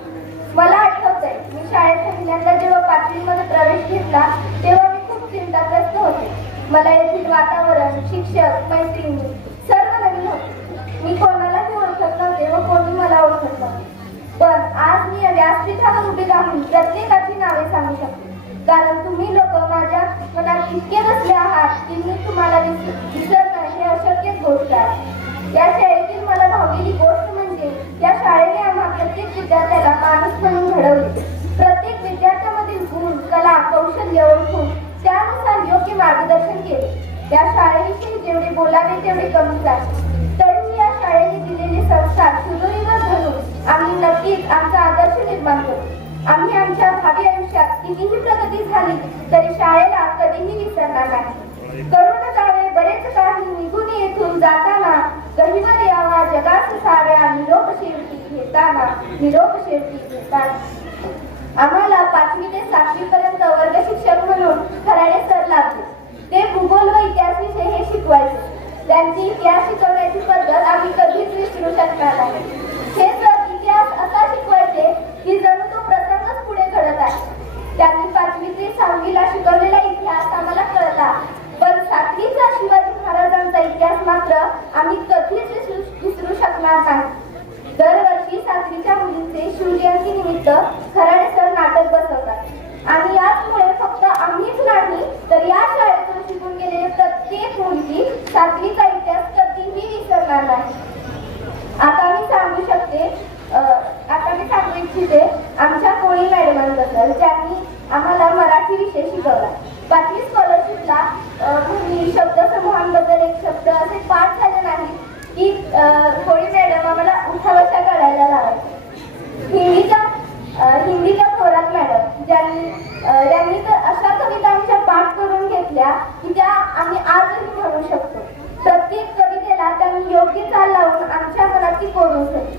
मला आठवतंय, मी शाळेत पहिल्यांदा जेव्हा 5वी मध्ये प्रवेश घेतला तेव्हा मी खूप चिंताग्रस्त होते. मला येथील वातावरण, शिक्षक, मैत्रिणी सर्व नवीन होते. मी कोणालाही ओळखत नव्हते व कोणी मला ओळखत नव्हते. पण आज मी या व्यासपीठावर उभी राहून प्रत्येकाची नावे सांगू शकते, कारण तुम्ही लोक माझ्या मनात इतके बसले आहात की मी तुम्हाला विसरणं हे अशक्य गोष्ट आहे. या शाळेतील मला भावलेली गोष्ट म्हणजे या शाळेने आम्हा प्रत्येक विद्यार्थ्याला माणूस म्हणून घडवले. प्रत्येक विद्यार्थ्यामधील गुण, कला, कौशल्य ओळखून त्यानुसार योग्य मार्गदर्शन केले. या शाळेविषयी जेवढे बोलावे तेवढे कमीच आहे. तरीही या शाळेने दिलेले संस्कार सुदूरीवर धरून आम्ही नक्कीच आमचा आदर्श निर्माण करू. आम्ही आमच्या भावी आयुष्यात कितीही प्रगती झाली तरी शाळेला कधीही विसरणार नाही. करून जावे बरेच काही निघून येथून जाताना, गहिवर यावा जगात साऱ्या निरोप शेवटी घेताना. आम्हाला 5वी ते 7वी पर्यंत वर्ग शिक्षक म्हणून खराडे सर लागले. ते भूगोल व इतिहास विषय हे शिकवायचे. त्यांची इतिहास शिकवण्याची पद्धत आम्ही कधीच विसरू शकणार नाही. हे सर इतिहास असा शिकवायचे की जणू तो प्रसंगच पुढे घडत आहे. त्यांनी 5वी ते 6वीला शिकवलेला इतिहास आम्हाला कळला, पण 7वीचा शिवाजी महाराजांचा इतिहास मात्र आम्ही कधीच विसरू शकणार नाही. दरवर्षी 7वीच्या मुलींचे शिवजयंती निमित्त खराडे सर नाटक बसवतात आणि याचमुळे फक्त आम्हीच नाही तर या शाळेतून शिकून गेलेले प्रत्येक मुलगी 7वीचा इतिहास कधीही विसरणार नाही. आता मी सांगू इच्छिते आमच्या कोळी मॅडमांबद्दल, ज्यांनी आम्हाला मराठी विषय शिकवला. 5वी स्कॉलरशिपला भूमी शब्दसमूहांबद्दल एक शब्द असे पाठ झाले नाही की कोळी मॅडम आम्हाला उठावशा काढायला लावायचे. हिंदीच्या थोरात मॅडम ज्यांनी तर अशा कविता आमच्या पाठ करून घेतल्या की त्या आम्ही आजही म्हणू शकतो. प्रत्येक कवितेला त्यांनी योग्य चाल लावून आमच्या मनात ती कोरून ठेवली.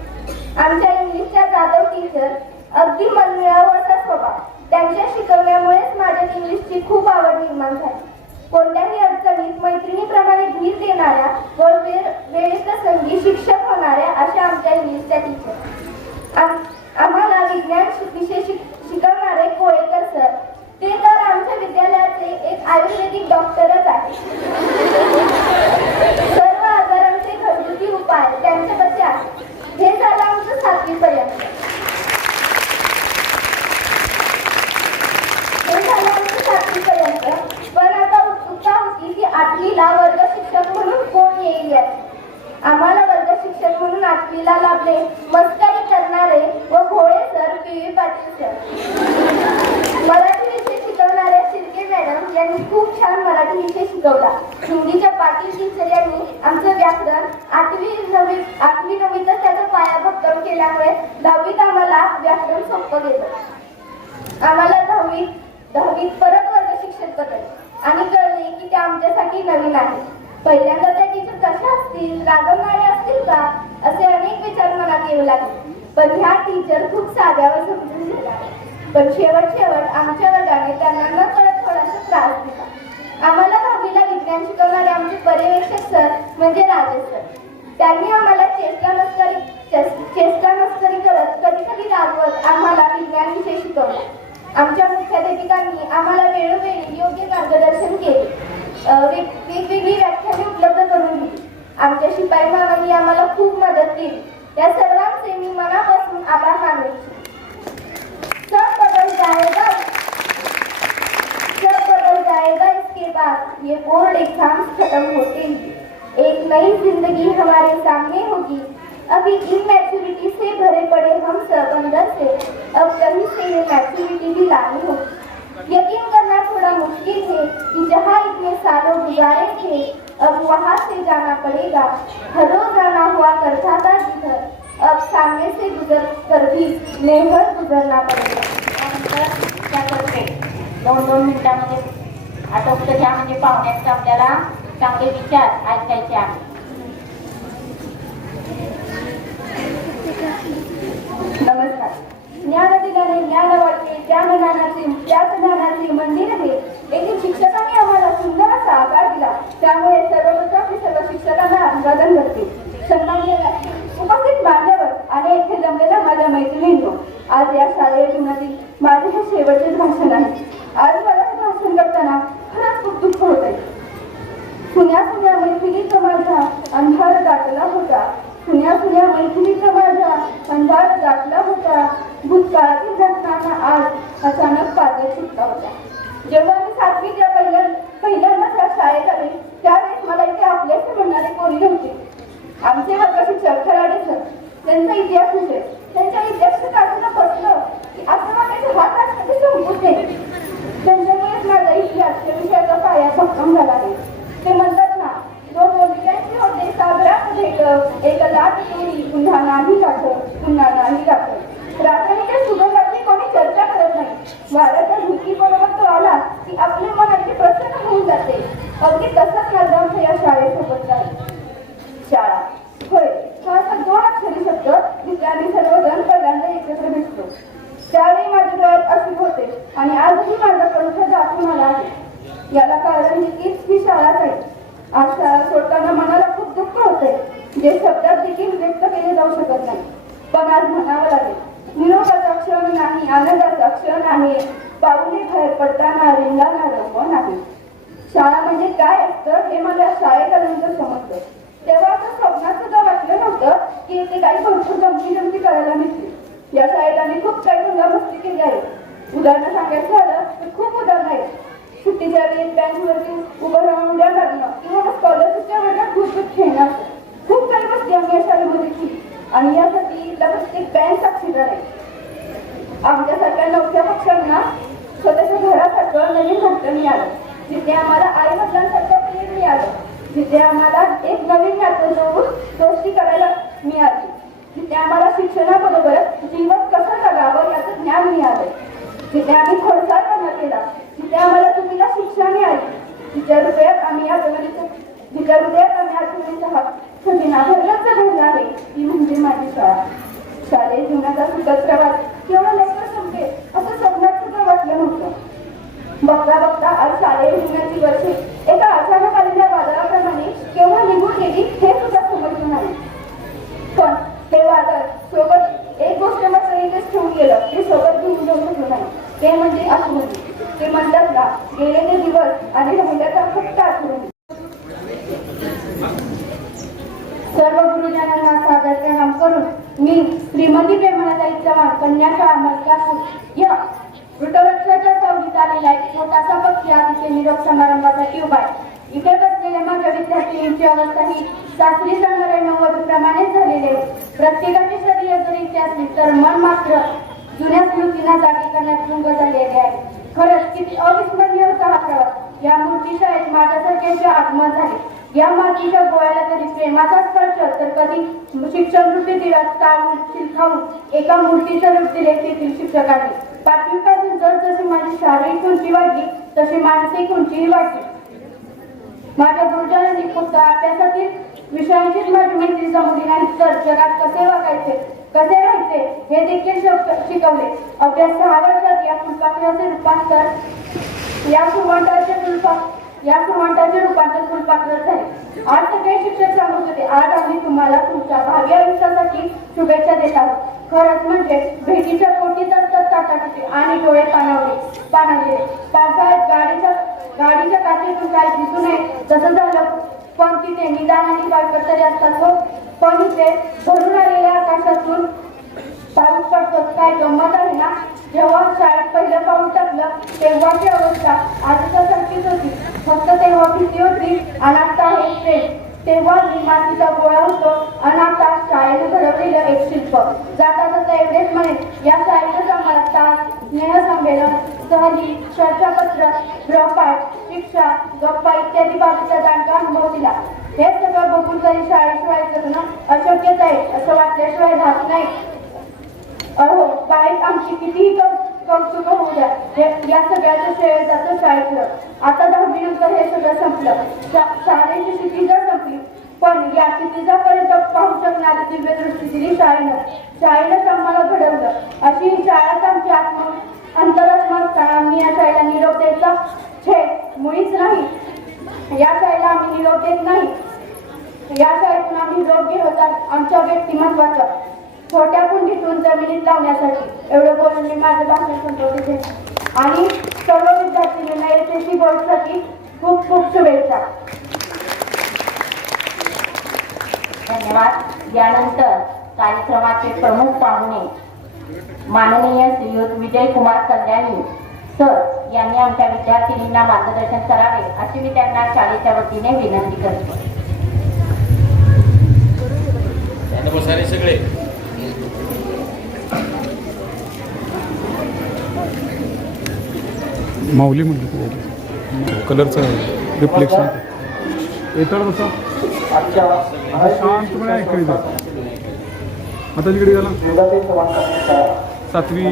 आमच्या इंग्लिशच्या जाधव टीचर अगदी मनमिळावू असा स्वभाव. त्यांच्या शिकवण्यामुळेच माझ्या इंग्लिशची खूप आवड निर्माण झाली. कोणत्याही अडचणीत मैत्रिणीप्रमाणे धीर देणाऱ्या व वेळप्रसंगी शिक्षक होणाऱ्या अशा आमच्या इंग्लिशच्या टीचर. आम्हाला विज्ञान विषय शिकवणारे कोळेकर सर, ते तर आमच्या विद्यालयाचे एक आयुर्वेदिक डॉक्टरच आहे. सर्व आजारांचे घरगुती उपाय त्यांच्याकडे आहेत. हे झालं आमचं 7वी पर्यंत. पण आता उत्सुकता होती की 8वीला वर्ग शिक्षक म्हणून कोण येईल याची. आम्हाला वर्ग शिक्षक आमचं व्याकरण आठवी नववीतच त्याचा पाया भक्कम केल्यामुळे 10वीत आम्हाला व्याकरण सोपं गेलं. आम्हाला दहावीत परत वर्ग शिक्षक बदलले आणि कळले की ते आमच्यासाठी नवीन आहे. पहिल्यांदा त्या टीचर कशा असतील, रागवणारे असतील का, असे अनेक विचार मनात येऊ लागले. पण ह्या टीचर खूप साध्यावर समजून गेल्या. पण शेवट आमच्या वर्गाने त्यांना न कळत थोडासा त्रास दिला. आम्हाला 10वीला विज्ञान शिकवणारे आमचे पर्यवेक्षक सर म्हणजे राजेश सर. त्यांनी आम्हाला चेष्टा मस्करी करत कधी कधी रागवत आम्हाला विज्ञान विषय शिकवला. आमच्या मुख्याध्यापिकांनी आम्हाला वेळोवेळी योग्य मार्गदर्शन केले. वेगवेगळी व्याख्याने उपलब्ध करून दिली. आमच्या शिपाई मामांनी आम्हाला खूप मदत केली. या सर्वांचे मी मनापासून आभार मानायचे. सब बदल जाएगा इसके बाद ये बोर्ड एग्जाम्स खत्म होते ही एक नई जिंदगी हमारे सामने होगी. अभी इनमैच्योरिटी से भरे पड़े हम सब अंदर से अब कहीं से ये मैच्योरिटी भी लानी होगी. यकीन करना थोड़ा मुश्किल है कि जहाँ इतने सालों गुजारे थे अब वहाँ से जाना पड़ेगा. हर रोज आना हुआ करता था जिधर, अब सामने से गुजर कर भी नेहर गुजरना पड़ेगा. त्यानंतर त्याकडे 2-2 मिनिटांमध्ये आटोपलं घ्या, म्हणजे पाहुण्याचे आपल्याला चांगले विचार ऐकायचे आहेत. नमस्कार. ज्ञान दिल्याने ज्ञान वाटते, त्याच ज्ञानाचे मंदिर आहे. येथील शिक्षकांनी आम्हाला सुंदर असा आकार दिला, त्यामुळे सर्वप्रथम मी सर्व शिक्षकांना अभिवादन करते. सन्माननीय उपस्थित मान्यवर आणि येथे जमलेल्या माझ्या मैत्रिणींनो, आज या शालेय जीवनातील माझे हे शेवटचे भाषण आहे. आज मला हे भाषण करताना खरंच खूप दुःख होत आहे. सुन्या मैत्रिणीचा माझा अंधार दाटला होता. सुन्या मैत्रिणीचा माझा अंधार दाटला होता. भूतकाळातील घटनांना आज अचानक पातळ सुटला होता. जेव्हा मी 7वीच्या पहिल्यांदाच या शाळेत आले, त्यावेळेस मला इथे आपलेसे म्हणणारे कोणी नव्हते. आमचे वर्ग शिक्षक खराडे सर, त्यांचा इतिहास विषय, त्यांच्या इतिहास तासाला बसलं की असं वाटायचं हा तास कधी संपूच नये. त्यांच्यामुळेच माझा इतिहास या विषयाचा पाया भक्कम झाला आहे. ते म्हणतात ना, जो बोलक्यांचे होते सागरात भेट, एक लाट केली पुन्हा नाही गाठ. रात्रीच्या सुगंधाची कोणी चर्चा करत नाही. वाऱ्याच्या धुकीबरोबर तो आला की आपले मन अगदी प्रसन्न होऊन जाते. अगदी तसंच माझा आमच्या या शाळेसोबत आहे. शाळा होय, हा असा 2 अक्षरी शब्द जिथे आम्ही सर्वजण पहिल्यांदा एकत्र भेटतो. त्यावेळी माझ्या डोळ्यात अश्रू होते आणि आजही माझा कंठ दाखवून आला आहे. याला कारण ही शाळाच आहे. आज शाळा सोडताना मनाला खूप दुःख होते, जे शब्दात देखील व्यक्त केले जाऊ शकत नाही. पण आज म्हणावं लागेल, निरोपाचा क्षण नाही, आनंदाचा क्षण आहे. पाऊले बाहेर पडताना रिंगाणारं नाही. शाळा म्हणजे काय असतं हे मला शाळेपर्यंत समजतं. तेव्हा असं स्वप्नात सुद्धा वाटलं नव्हतं की इथे काही भरपूर गमती करायला मिळतील. या शाळेत आम्ही खूप काही मस्ती केली आहे. उदाहरणं सांगायचं झालं तर खूप उदाहरणं आहेत. सुट्टीच्या वेळी बँकवरती उभं राहून उड्या मारणं किंवा स्कॉलरशिपच्या वर्गात खूप खेळणं, खूप काही मस्ती आम्ही या शाळेमध्ये केली आणि यासाठी प्रत्येक बँक साक्षीदार आहे. आमच्यासारख्या नवख्या पक्षांना स्वतःच्या घरासारखं नवीन घरट मिळालं, जिथे आम्हाला आई वडिलांसारखं प्रेम मिळालं, जिथे आम्हाला एक नवीन नातं जोडून दोस्ती करायला मिळाली, जिथे आम्हाला शिक्षणाबरोबरच जीवन कसं जगावं याचं ज्ञान मिळालं, जिथे आम्ही खोडसाळपणा केला, जिथे आम्हाला चुकीला शिक्षा मिळाली, जिच्या हृदयात आम्ही आजवणीचा हात खजिना भरला आहे, ती म्हणजे माझी शाळा. शालेय जीवनाचा सुखद प्रवास केवळ लवकर संपेल असं स्वप्नात सुद्धा वाटलं नव्हतं. बघता आज शालेय जीवनाची वर्षे एका अचानक आलेल्या वादळाप्रमाणे केव्हा निघून गेली हे सुद्धा समजलं नाही. पण हे वादळ सोबत एक गोष्ट मात्र इथेच ठेवून गेलं, ते सोबत घेऊन जाऊ शकलो नाही. ते म्हणजे आठवणी. ते म्हणतात ना, गेलेले दिवस आणि राहिल्याचा फक्त आठवणी. सर्व गुरुजनांना सादर प्रणाम करून मी श्रीमती प्रेमलताई चव्हाण, कन्या शाळा मलकापूर या वृक्षवृक्षाच्या सावलीत आलेला एक छोटासा पक्षी आज इथे निरोप समारंभासाठी उभा आहे. इथे बसलेल्या माझ्या विद्यार्थिनींची अवस्था ही शास्त्री संग्रह 90 प्रमाणेच झालेली आहे. प्रत्येकाची शरीर जरी इथे असली तर मन मात्र जुन्या स्मृतींना जागी करण्यात गुंग झालेले आहे. खरंच किती अविस्मरणीय होता हा प्रवास. या मूर्ती शाळेत माझ्यासारख्याचे आगमन झाले. या मातीच्या गोळ्याला तरी प्रेमाचा स्पर्श तर कधी शिक्षण रूपी दिव्यात टाळून खाऊन एका मूर्तीचं रूप दिले तेथील शिक्षकांनी. पाचवीपासून जसजशी माझी शारीरिक उंची वाढली तशी मानसिक उंचीही वाढली. माझ्या गुरुजनांनी फक्त अभ्यासातील विषयांचीच माझी मैत्री जमवली नाही तर जगात कसे वागायचे कसे राहायचे हे देखील शिकवले. अभ्यास 6 वर्षात या फुलपाखराचे रूपांतर या सुमंताचे रूपांतर फुलपाखरात झाले. आज सगळे शिक्षक सांगत होते, आज आम्ही तुम्हाला तुमच्या भावी आयुष्यासाठी शुभेच्छा देत आहोत. खरंच म्हणजे भेटीच्या पोटीच असतात ताटाटुटे आणि डोळे पाणावले. पावसाळ्यात गाडीच्या काचेतून काय दिसू नये तसं झालं, पण तिथे निदान आणि वाटत तरी असतात हो. पण इथे भरून आलेल्या आकाशातून पाऊस पडतो. काय गंमत आहे ना. जेव्हा शाळेत पहिलं पाऊल टाकलं तेव्हाची अवस्था आजच्यासारखीच होती. फक्त तेव्हा भीती होती आणि आता आहे प्रेम. तेव्हा मी मातीचा गोळा होतो आणि आता शाळेने घडवलेलं एक शिल्प. जाता जाता एवढेच म्हणेन, या शाळेनंच आम्हाला तास, स्नेहसंमेलन, सहली, चर्चापत्र, गृहपाठ, शिक्षा, गप्पा इत्यादी बाबीचा जाणता अनुभव दिला. हे सगळं बघून तरी शाळेशिवाय जगणं अशक्यच आहे असं वाटल्याशिवाय राहत नाही. अहो बाहेर आमची कितीही कौतुक होऊ द्या, या सगळ्याचं श्रेय जातं शाळेतलं. आता 10वी नंतर हे सगळं संपलं. शाळेची शिथिजा संपली, पण या शिथिजापर्यंत पाहू शकणारी दिव्य दृष्टी दिली शाळेनंच आम्हाला घडवलं. अशी ही शाळाच आमची अंतरात्मा असताना आम्ही या शाळेला निरोप द्यायचा मुळीच नाही. या शाळेला आम्ही निरोप देत नाही. या शाळेतून आम्ही निरोप घेत होतात आमच्या व्यक्तिमत्वाचा छोट्या कुंडीतून जमिनीत लावण्यासाठी. एवढं बोलून मी माझं भाषण संपवते आणि सर्व विद्यार्थ्यांना यशस्वी बोर्डसाठी खूप खूप शुभेच्छा. धन्यवाद. यानंतर कार्यक्रमाचे प्रमुख पाहुणे माननीय श्रीयुत विजयकुमार कल्याणी सर यांनी आमच्या विद्यार्थिनींना मार्गदर्शन करावे अशी मी त्यांना शाळेच्या वतीने विनंती करतो. सगळे माऊली म्हटलं कलरचा रिफ्लेक्शन येतात बसा शांतपणे ऐकायचं. आता तिकडे गेला 7वी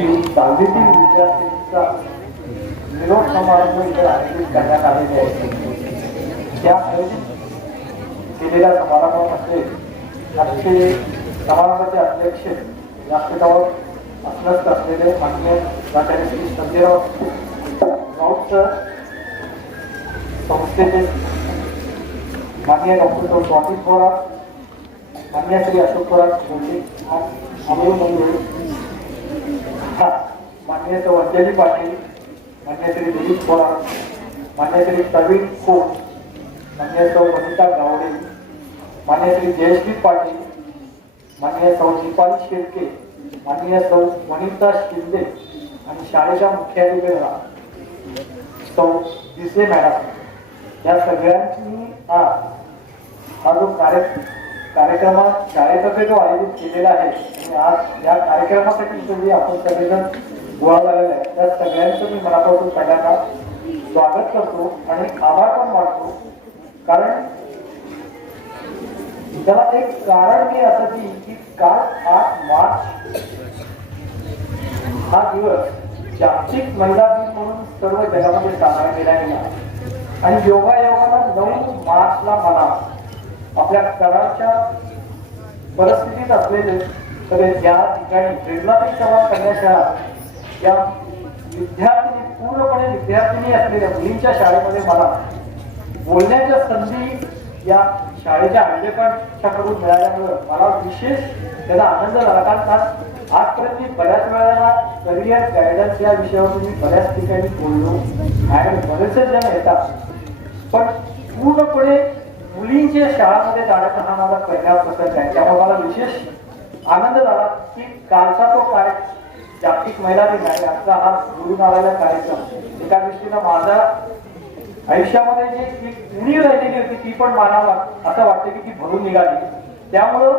निरोप समारंभ इथे आयोजित करण्यात आलेले आहे. त्या आयोजित केलेल्या समारंभामध्ये आजचे समारंभाचे अध्यक्ष व्यासपीठावर असनस्त असलेले माननीय प्राचार्य श्री संजयराव राऊत सर, संस्थेचे माननीय डॉक्टर स्वाती थोरात, माननीय श्री अशोक थोरात माननीय सौ अंजली पाटील, माननीय श्री दिलीप थोरात, माननीय श्री प्रवीण खोत, माननीय सौ वनिता गावडे, माननीय श्री जयश्री पाटील, माननीय सौ दीपाली शेळके, माननीय सौ वनिता शिंदे आणि शाळेच्या मुख्याधिकाऱ्या सौ दिसे मॅडम, या सगळ्यांनी हा जो कार्यक्रमात शाळेतर्फे जो आयोजित केलेला आहे आणि आज या कार्यक्रमासाठी जे आपण सगळेजण गोळा झालेला आहे त्या सगळ्यांचं मी मनापासून पहिल्यांदा स्वागत करतो आणि आभार पण मानतो. कारण त्याला एक कारण मी असं की काल 8 मार्च हा दिवस जागतिक महिला दिन म्हणून सर्व जगामध्ये साजरा केला गेला आणि योगायोगानं 9 मार्चला मला आपल्या कराच्या परिस्थितीत असलेले सगळे ज्या ठिकाणी प्रेरणादायी संवाद करण्याच्या या पूर्णपणे विद्यार्थिनी असलेल्या मुलींच्या शाळेमध्ये मला बोलण्याच्या संधी या शाळेच्या आयोजकांच्याकडून मिळाल्यामुळे मला विशेष त्याचा आनंद झाला. कारण आजपर्यंत मी बऱ्याच वेळेला करिअर गायडन्स या विषयावर मी बऱ्याच ठिकाणी बोललो आणि बरेचसे जण येतात, पण पूर्णपणे मुलींच्या शाळामध्ये जाण्याचा हा माझा पहिला प्रसंग आहे. त्यामुळे मला विशेष आनंद झाला की कालचा तो जागतिक महिला दिन आहे, आजचा हा घडून आलेला कार्यक्रम एका दृष्टीनं माझ्या आयुष्यामध्ये जी एक उणीव राहिलेली होती ती पण मानावा असं वाटतं की ती भरून निघाली. त्यामुळं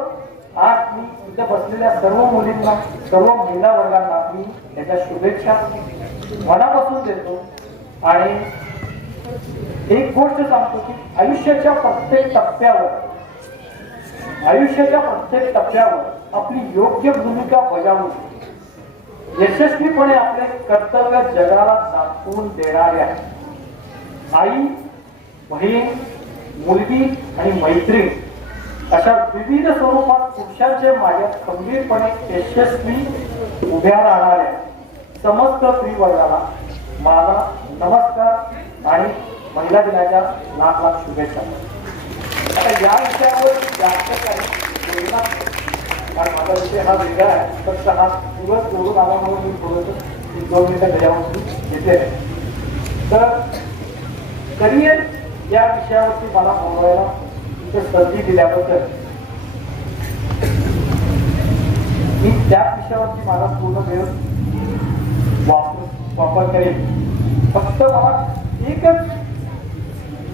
आज मी इथं बसलेल्या सर्व मुलींना सर्व महिला वर्गांना मी त्याच्या शुभेच्छा मनापासून देतो. आणि एक गोष्ट सांगतो की आयुष्याच्या प्रत्येक टप्प्यावर आयुष्याच्या प्रत्येक टप्प्यावर आपली योग्य भूमिका बजावून यशस्वीपणे आपले कर्तव्य जगाला दाखवून देणाऱ्या आई, बहीण, मुलगी आणि मैत्रीण अशा विविध स्वरूपात पुरुषांच्या मार्गात खंबीरपणे यशस्वी उभ्या राहणाऱ्या समस्त स्त्रीवर्गाला माझा नमस्कार आणि महिला दिनाच्या लाख लाख शुभेच्छा. आता या विषयावर जास्त काही बोलणार नाही. कारण माझा विषय हा वेगळा आहे. फक्त हा दिवस जोडून आला म्हणून मी थोडंसं 2 मिनिटं त्याच्यावरती घेतले आहे. तर करिअर या विषयावरती मला बोलवायला संधी दिल्याबद्दल मी त्या विषयावरती मला पूर्ण वेळ वापर करेन. फक्त मला एकच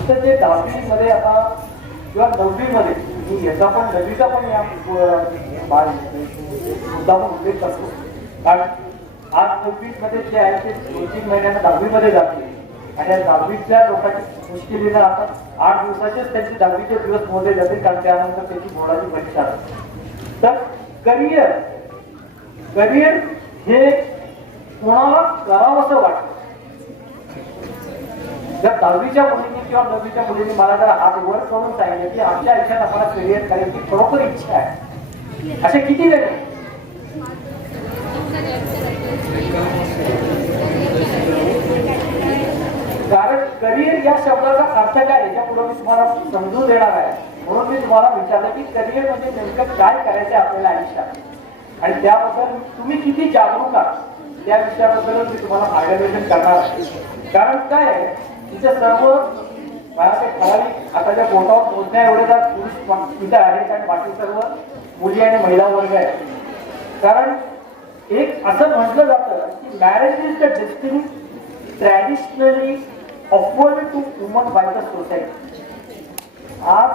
जे 10वी मध्ये आता किंवा 9वी मध्ये मी याचा पण 9वीचा पण या मुद्दा पण उल्लेख करतो. कारण आज 9वी मध्ये जे आहे ते 2-3 महिन्यांना 10वी मध्ये जाते आणि या 10वीच्या लोकांची मुश्किलीनं आता 8 दिवसाचेच त्यांचे 10वीचे दिवस मोजले जाते. कारण त्यानंतर त्याची बोर्डाची परीक्षा असते. तर करिअर हे कोणाला करावंसं वाटतं. जर 10वीच्या मुलींनी किंवा 9वीच्या मुलींनी मला जर हात वर करून सांगितलं की आमच्या आयुष्यात आम्हाला करिअर करायची खरोखर इच्छा आहे, असे किती जण? कारण करिअर या शब्दाचा अर्थ काय याच्या पुढे मी तुम्हाला समजून देणार आहे. म्हणून मी तुम्हाला विचारलं की करिअर म्हणजे नेमकं काय करायचं आपल्याला आयुष्यात आणि त्याबद्दल तुम्ही किती जागरूक आहात त्या विषयाबद्दल मी तुम्हाला मार्गदर्शन करणार आहे. कारण काय आहे तिथे सर्व मला ते ठराविक आताच्या बोटावर मोजण्या एवढे पुरुष तिथे आहेत आणि बाकी सर्व मुली आणि महिला वर्ग आहे. कारण एक असं म्हटलं जातं की marriage is the destiny traditionally offered to woman by the society. आज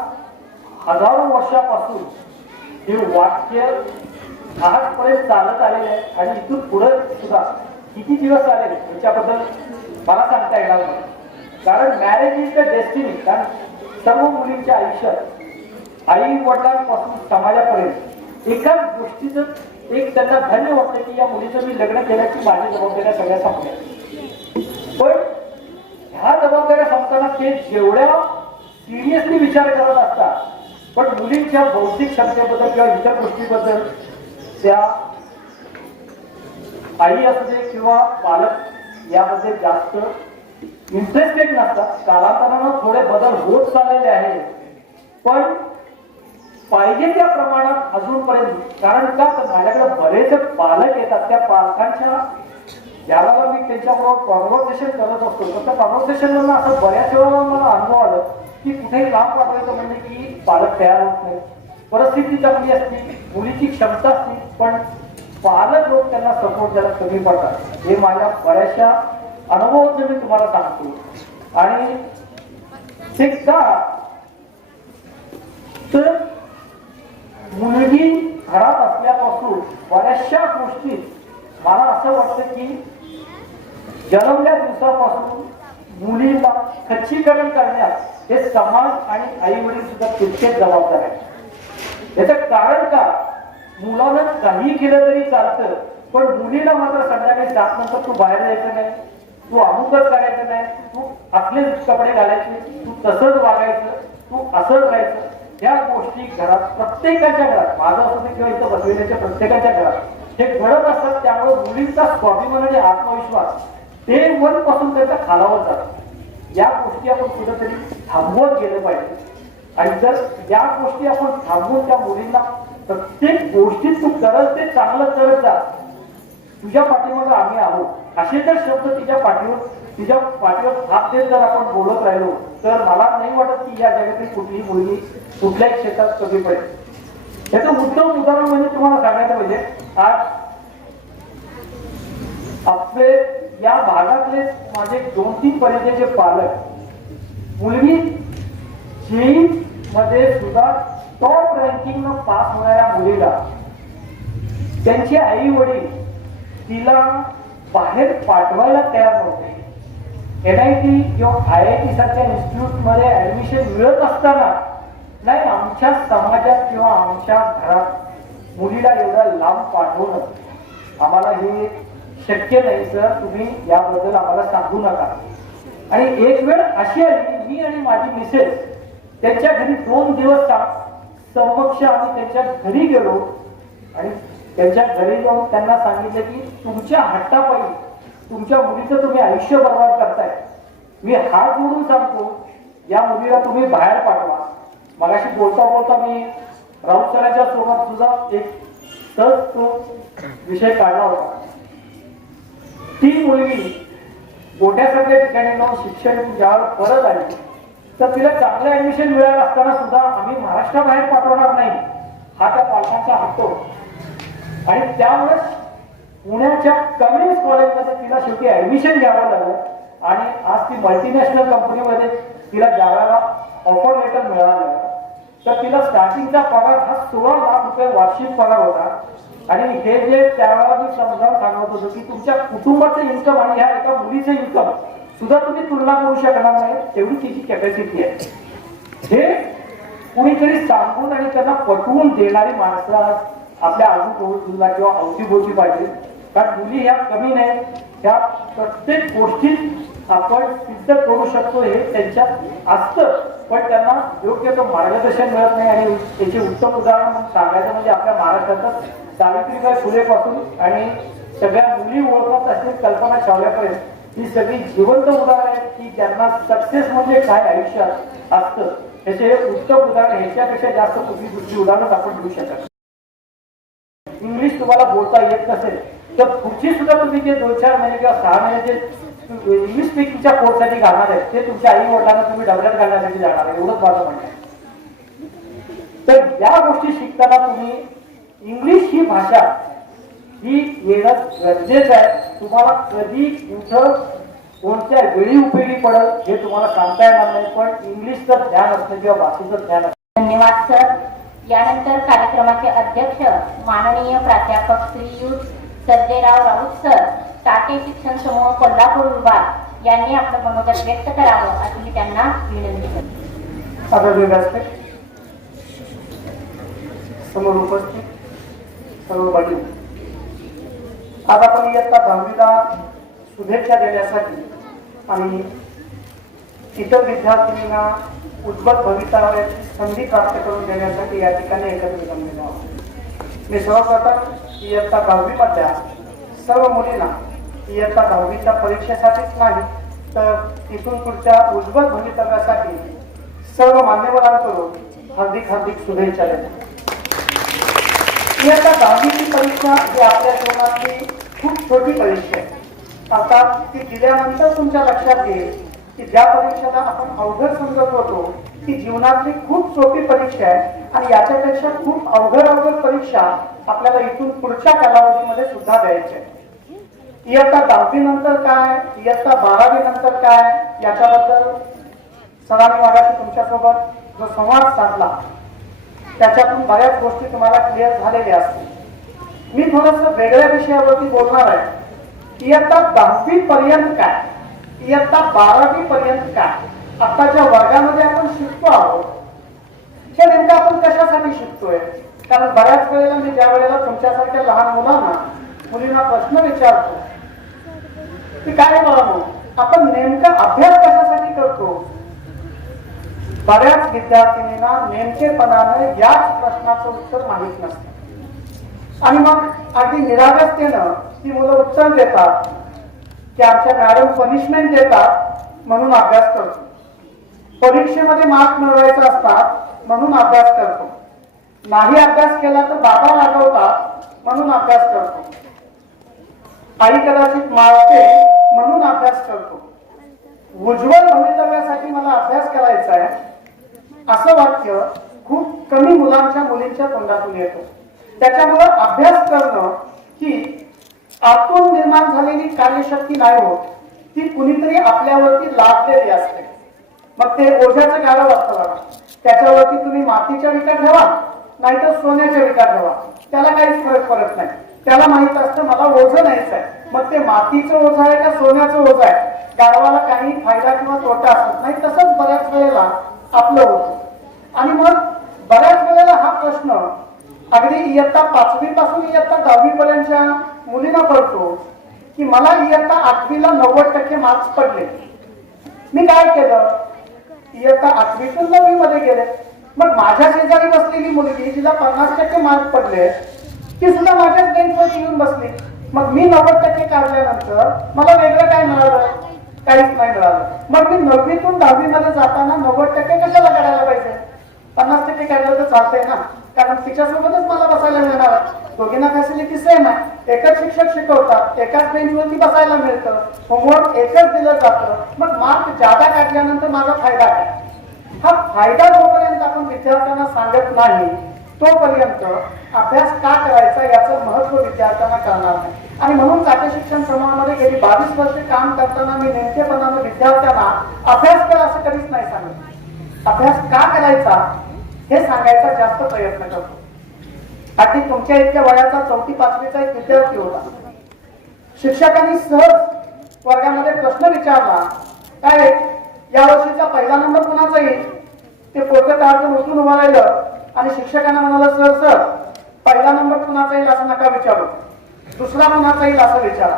हजारो वर्षापासून हे वाक्य आजपर्यंत चालत आलेलं आहे आणि इथून पुढे सुद्धा किती दिवस आले याच्याबद्दल मला सांगता येणार नाही. कारण मॅरेज इज द डेस्टिनी. कारण सर्व मुलींच्या आयुष्यात आई वडिलांपासून समाजापर्यंत एकाच गोष्टीचं एक त्यांना धन्य वाटतं की या मुलीचं मी लग्न केल्याची माझी जबाबदाऱ्या सगळ्या संपल्या. पण ह्या जबाबदाऱ्या संपताना ते जेवढ्या सिरियसली विचार करत असतात पण मुलींच्या बौद्धिक क्षमतेबद्दल किंवा इतर गोष्टीबद्दल त्या आई असू दे किंवा पालक यामध्ये जास्त इंटरेस्टेड नसतात. कालांतरानं थोडे बदल होत चाललेले आहेत पण पाहिजे त्या प्रमाणात अजूनपर्यंत. कारण का तर माझ्याकडे बरेच पालक येतात. त्या पालकांच्या ज्याला मी त्यांच्याबरोबर कॉन्व्हर्सेशन करत असतो तर त्या कॉन्व्हर्सेशन मधून असं बऱ्याच वेळा मला अनुभव आलं की कुठेही काम पाठवायचं म्हणजे की पालक तयार होत नाही. परिस्थिती चांगली असती, मुलीची क्षमता असती पण पालक लोक त्यांना सपोर्ट द्यायला कमी पडतात. हे माझ्या बऱ्याचशा अनुभवाचं मी तुम्हाला सांगतो. आणि ते का तर मुलगी घरात असल्यापासून बऱ्याचशा गोष्टी मला असं वाटतं की जन्मल्या दिवसापासून मुलीला खच्चीकरण करण्यास हे समाज आणि आई वडील सुद्धा तितकेच जबाबदार आहेत. याचं कारण का मुलानं काही केलं तरी चालतं पण मुलीला मात्र संध्याकाळी 7 नंतर तू बाहेर जायचं नाही, तू अमुकच करायचं नाही, तू असले कपडे घालायचे, तू तसंच वागायचं, तू असंच राहायचं. ह्या गोष्टी घरात प्रत्येकाच्या घरात माझं असं किंवा इथं बसविण्याच्या प्रत्येकाच्या घरात हे घडत असतात. त्यामुळे मुलींचा स्वाभिमान आणि आत्मविश्वास ते वरपासून त्याच्या खालावर जातात. या गोष्टी आपण कुठेतरी थांबवत गेलं पाहिजे. आणि जर या गोष्टी आपण थांबवून त्या मुलींना प्रत्येक गोष्टीत तू करत ते चांगलं करत जा, तुझ्या पाठीमागे आम्ही आहोत असे जर शब्द तिच्या पाठीवर हात देत जर आपण बोलत राहिलो तर मला नाही वाटत की या जगातील कुठलीही मुलगी कुठल्याही क्षेत्रात कमी पडेल. याचं उत्तम उदाहरण म्हणजे तुम्हाला सांगायचं म्हणजे आज आपले या भागातले माझे 2-3 परिचयचे पालक मुलगी जेई मध्ये सुद्धा टॉप रँकिंग पास होणाऱ्या मुलीला त्यांचे आई वडील तिला बाहेर पाठवायला तयार नव्हते. NIT किंवा IIT सारख्या इन्स्टिट्यूट मध्ये ऍडमिशन मिळत असताना नाही, आमच्या समाजात किंवा आमच्या घरात मुलीला एवढं लांब पाठवणं आम्हाला हे शक्य नाही सर. तुम्ही याबद्दल आम्हाला सांगू नका. आणि एक वेळ अशी आली, मी आणि माझी मिसेस त्यांच्या घरी 2 दिवस समक्ष आम्ही त्यांच्या घरी गेलो आणि त्यांच्या घरी जाऊन त्यांना सांगितलं की तुमच्या हट्टापायी तुमच्या मुलीचं तुम्ही आयुष्य बर्बाद करताय. मी हात जोडून सांगतो, या मुलीला तुम्ही बाहेर पाठवा. मगाशी बोलता बोलता मी राऊत सरांच्या सोबत सुद्धा एक सहज तो विषय काढला होता. ती मुलगी गोट्यासारख्या ठिकाणी जाऊन शिक्षण ज्यावेळेस परत आली तर तिला चांगलं ऍडमिशन मिळालं असताना सुद्धा आम्ही महाराष्ट्राबाहेर पाठवणार नाही हा त्या पालकांचा हट्ट होता. आणि त्यामुळे पुण्याच्या कमिन्स कॉलेजमध्ये तिला शेवटी ऍडमिशन घ्यावं लागलं आणि आज ती मल्टीनॅशनल कंपनीमध्ये तिला ज्यावेळेला ऑफर लेटर मिळालं तर तिला स्टार्टिंगचा पगार हा 16 लाख रुपये वार्षिक पगार होता. आणि हे जे त्यावेळेला मी समजावून सांगत होतो की तुमच्या कुटुंबाचं इन्कम आणि ह्या एका मुलीचं इन्कम सुद्धा तुम्ही तुलना करू शकणार नाही, तेवढी तिची कॅपॅसिटी आहे. हे कुणीतरी सांगून आणि त्यांना पटवून देणारी माणसं आपल्या आजूबाजूला किंवा अवतीभोवती पाहिजे. कारण मुली ह्या कमी नाही, ह्या प्रत्येक गोष्टीत आपण सिद्ध करू शकतो हे त्यांच्यात असतं. पण त्यांना योग्य तो मार्गदर्शन मिळत नाही. आणि त्याचे उत्तम उदाहरण म्हणून सांगायचं म्हणजे आपल्या महाराष्ट्रात सावित्रीबाई फुले पासून आणि सगळ्या मुली ओळखत असलेली कल्पना चावल्यापर्यंत ही सगळी जिवंत उदाहरण आहेत की ज्यांना सक्सेस म्हणजे काय आयुष्यात असतं त्याचे उत्तम उदाहरण. ह्याच्यापेक्षा जास्त कुठली दुसरी उदाहरण आपण देऊ शकत. इंग्लिश तुम्हाला बोलता येत नसेल तर पुढची सुद्धा तुम्ही जे 2-4 महिने किंवा 6 महिने जे इंग्लिश स्पीकिंगच्या कोर्ससाठी घालणार आहे ते तुमच्या आई वडिलांना तुम्ही डबऱ्यात घालण्यासाठी जाणार आहे, एवढंच माझं म्हणणं आहे. तर या गोष्टी शिकताना तुम्ही इंग्लिश ही भाषा ही येणं गरजेचं आहे. तुम्हाला कधी कुठं कोणत्या वेळी उपयोगी पडेल हे तुम्हाला सांगता येणार नाही, पण इंग्लिशचं ज्ञान असतं किंवा भाषेचं ज्ञान असतं. धन्यवाद सर. यानंतर कार्यक्रमाचे अध्यक्ष माननीय प्राध्यापक श्रीयुत सर्जेराव राऊत सर, टाटे शिक्षण समूह कोल्हापूर विभाग यांनी आपलं मनोगत व्यक्त करावं अशी मी त्यांना विनंती करते. आदरणीय व्यासपीठ, समोर उपस्थित सर्व भगिनी, आज आपण इयत्ता 10वीला शुभेच्छा देण्यासाठी आणि इतर विद्यार्थिनींना उज्ज्वल भवितव्याची संधी प्राप्त करून देण्यासाठी या ठिकाणी एकत्रित जमलेलो आहोत. मी सर्वप्रथम इयत्ता 10वी मधल्या सर्व मुलींना इयत्ता 10वीच्या परीक्षेसाठीच नाही तर इथून पुढच्या उज्ज्वल भवितव्यासाठी सर्व मान्यवरांकडून हार्दिक हार्दिक शुभेच्छा देतो. इयत्ता 10वीची परीक्षा ही आपल्या जीवनातली खूप छोटी परीक्षा आहे. अर्थात ती दिल्यानंतर तुमच्या लक्षात येईल की ज्या परीक्षेला आपण अवघड समजत होतो ती जीवनातली खूप सोपी परीक्षा आहे आणि याच्यापेक्षा खूप अवघड परीक्षा आपल्याला इथून पुढच्या कालावधीमध्ये सुद्धा द्यायची आहे. इयत्ता 10वी नंतर काय, इयत्ता 12वी नंतर काय, याच्याबद्दल सरांनी मागाशी तुमच्यासोबत जो संवाद साधला त्याच्यातून बऱ्याच गोष्टी तुम्हाला क्लिअर झालेल्या असतील. मी थोडंसं वेगळ्या विषयावरती बोलणार आहे. इयत्ता 10वी पर्यंत काय, इयत्ता 12वी पर्यंत काय, आताच्या वर्गामध्ये आपण शिकतो आहोत हे नेमकं आपण कशासाठी शिकतोय. कारण बऱ्याच वेळेला मी ज्या वेळेला तुमच्यासारख्या लहान मुलींना प्रश्न विचारतो की काय बरं आपण नेमका अभ्यास कशासाठी करतो, बऱ्याच विद्यार्थिनींना नेमकेपणाने याच प्रश्नाचं उत्तर माहित नसतं आणि मग अगदी निरागसतेनं ती मुलं उत्तर देतात की आमच्या मॅडम पनिशमेंट देतात म्हणून अभ्यास करतो, परीक्षेमध्ये मार्क मिळवायचे असतात म्हणून अभ्यास करतो, नाही अभ्यास केला तर बाबा रागवतात म्हणून अभ्यास करतो, आई कदाचित मारते म्हणून अभ्यास करतो, उज्ज्वल भवितव्यासाठी मला अभ्यास करायचा आहे असं वाक्य खूप कमी मुलींच्या तोंडातून येतं. त्याच्यामुळे अभ्यास करणं ही आतून निर्माण झालेली कार्यशक्ती नाही होत, ती कुणीतरी आपल्यावरती लादलेली असते. मग ते ओझ्याचं गाडव असतं बघा, त्याच्यावरती तुम्ही मातीच्या विटा ठेवा नाहीतर सोन्याच्या विटा ठेवा, त्याला काहीच फरक पडत नाही. त्याला माहित असतं मला ओझं न्यायचं आहे, मग ते मातीचं ओझं आहे का सोन्याचं ओझं आहे, गाडवाला काही फायदा किंवा तोटा असत नाही. तसंच बऱ्याच वेळेला आपलं होतं आणि मग बऱ्याच वेळेला हा प्रश्न अगदी इयत्ता 5वी पासून इयत्ता 10वी पर्यंतच्या मुलींना पडतो की मला इयत्ता 8वीला 90% मार्क्स पडले, मी काय केलं? इयत्ता 8वीतून 9वी मध्ये गेले. मग माझ्या शेजारी बसलेली मुलगी जिला 50% मार्क पडले ती सुद्धा माझ्याच बेंचवर येऊन बसली. मग मी 90% काढल्यानंतर मला वेगळं काय मिळालं? काहीच नाही मिळालं. मग मी 9वीतून 10वी मध्ये जाताना 90% कशाला काढायला पाहिजे? 50% काढलं तर चालतंय ना, कारण तिच्यासोबतच मला बसायला मिळणार. दोघींना फॅसिलिटी सेम आहे, एकच शिक्षक शिकवतात, एकाच बेंचवरती बसायला मिळतं, होमवर्क एकच दिलं जातं. मग मार्क जादा काढल्यानंतर माझा फायदा काय? हा फायदा जोपर्यंत आपण विद्यार्थ्यांना सांगत नाही तोपर्यंत अभ्यास का करायचा याचं महत्व विद्यार्थ्यांना कळणार नाही. आणि म्हणून चाटे शिक्षण समूहामध्ये गेली 22 वर्षे काम करताना मी नेमकेपणानं विद्यार्थ्यांना अभ्यास कर असं कधीच नाही सांगत. अभ्यास का करायचा हे सांगायचा जास्त प्रयत्न करतो. अगदी तुमच्या इतक्या वयाचा 4वी 5वीचा एक विद्यार्थी होता. शिक्षकांनी सहज वर्गामध्ये प्रश्न विचारला, काय या वर्षीचा पहिला नंबर कुणाचा येईल? ते पोतं काढून उठून उभं राहिलं आणि शिक्षकांना म्हणालं, सर सर पहिला नंबर कुणाचा येईल असं नका विचारू, दुसरा कुणाचा येईल असं विचारा.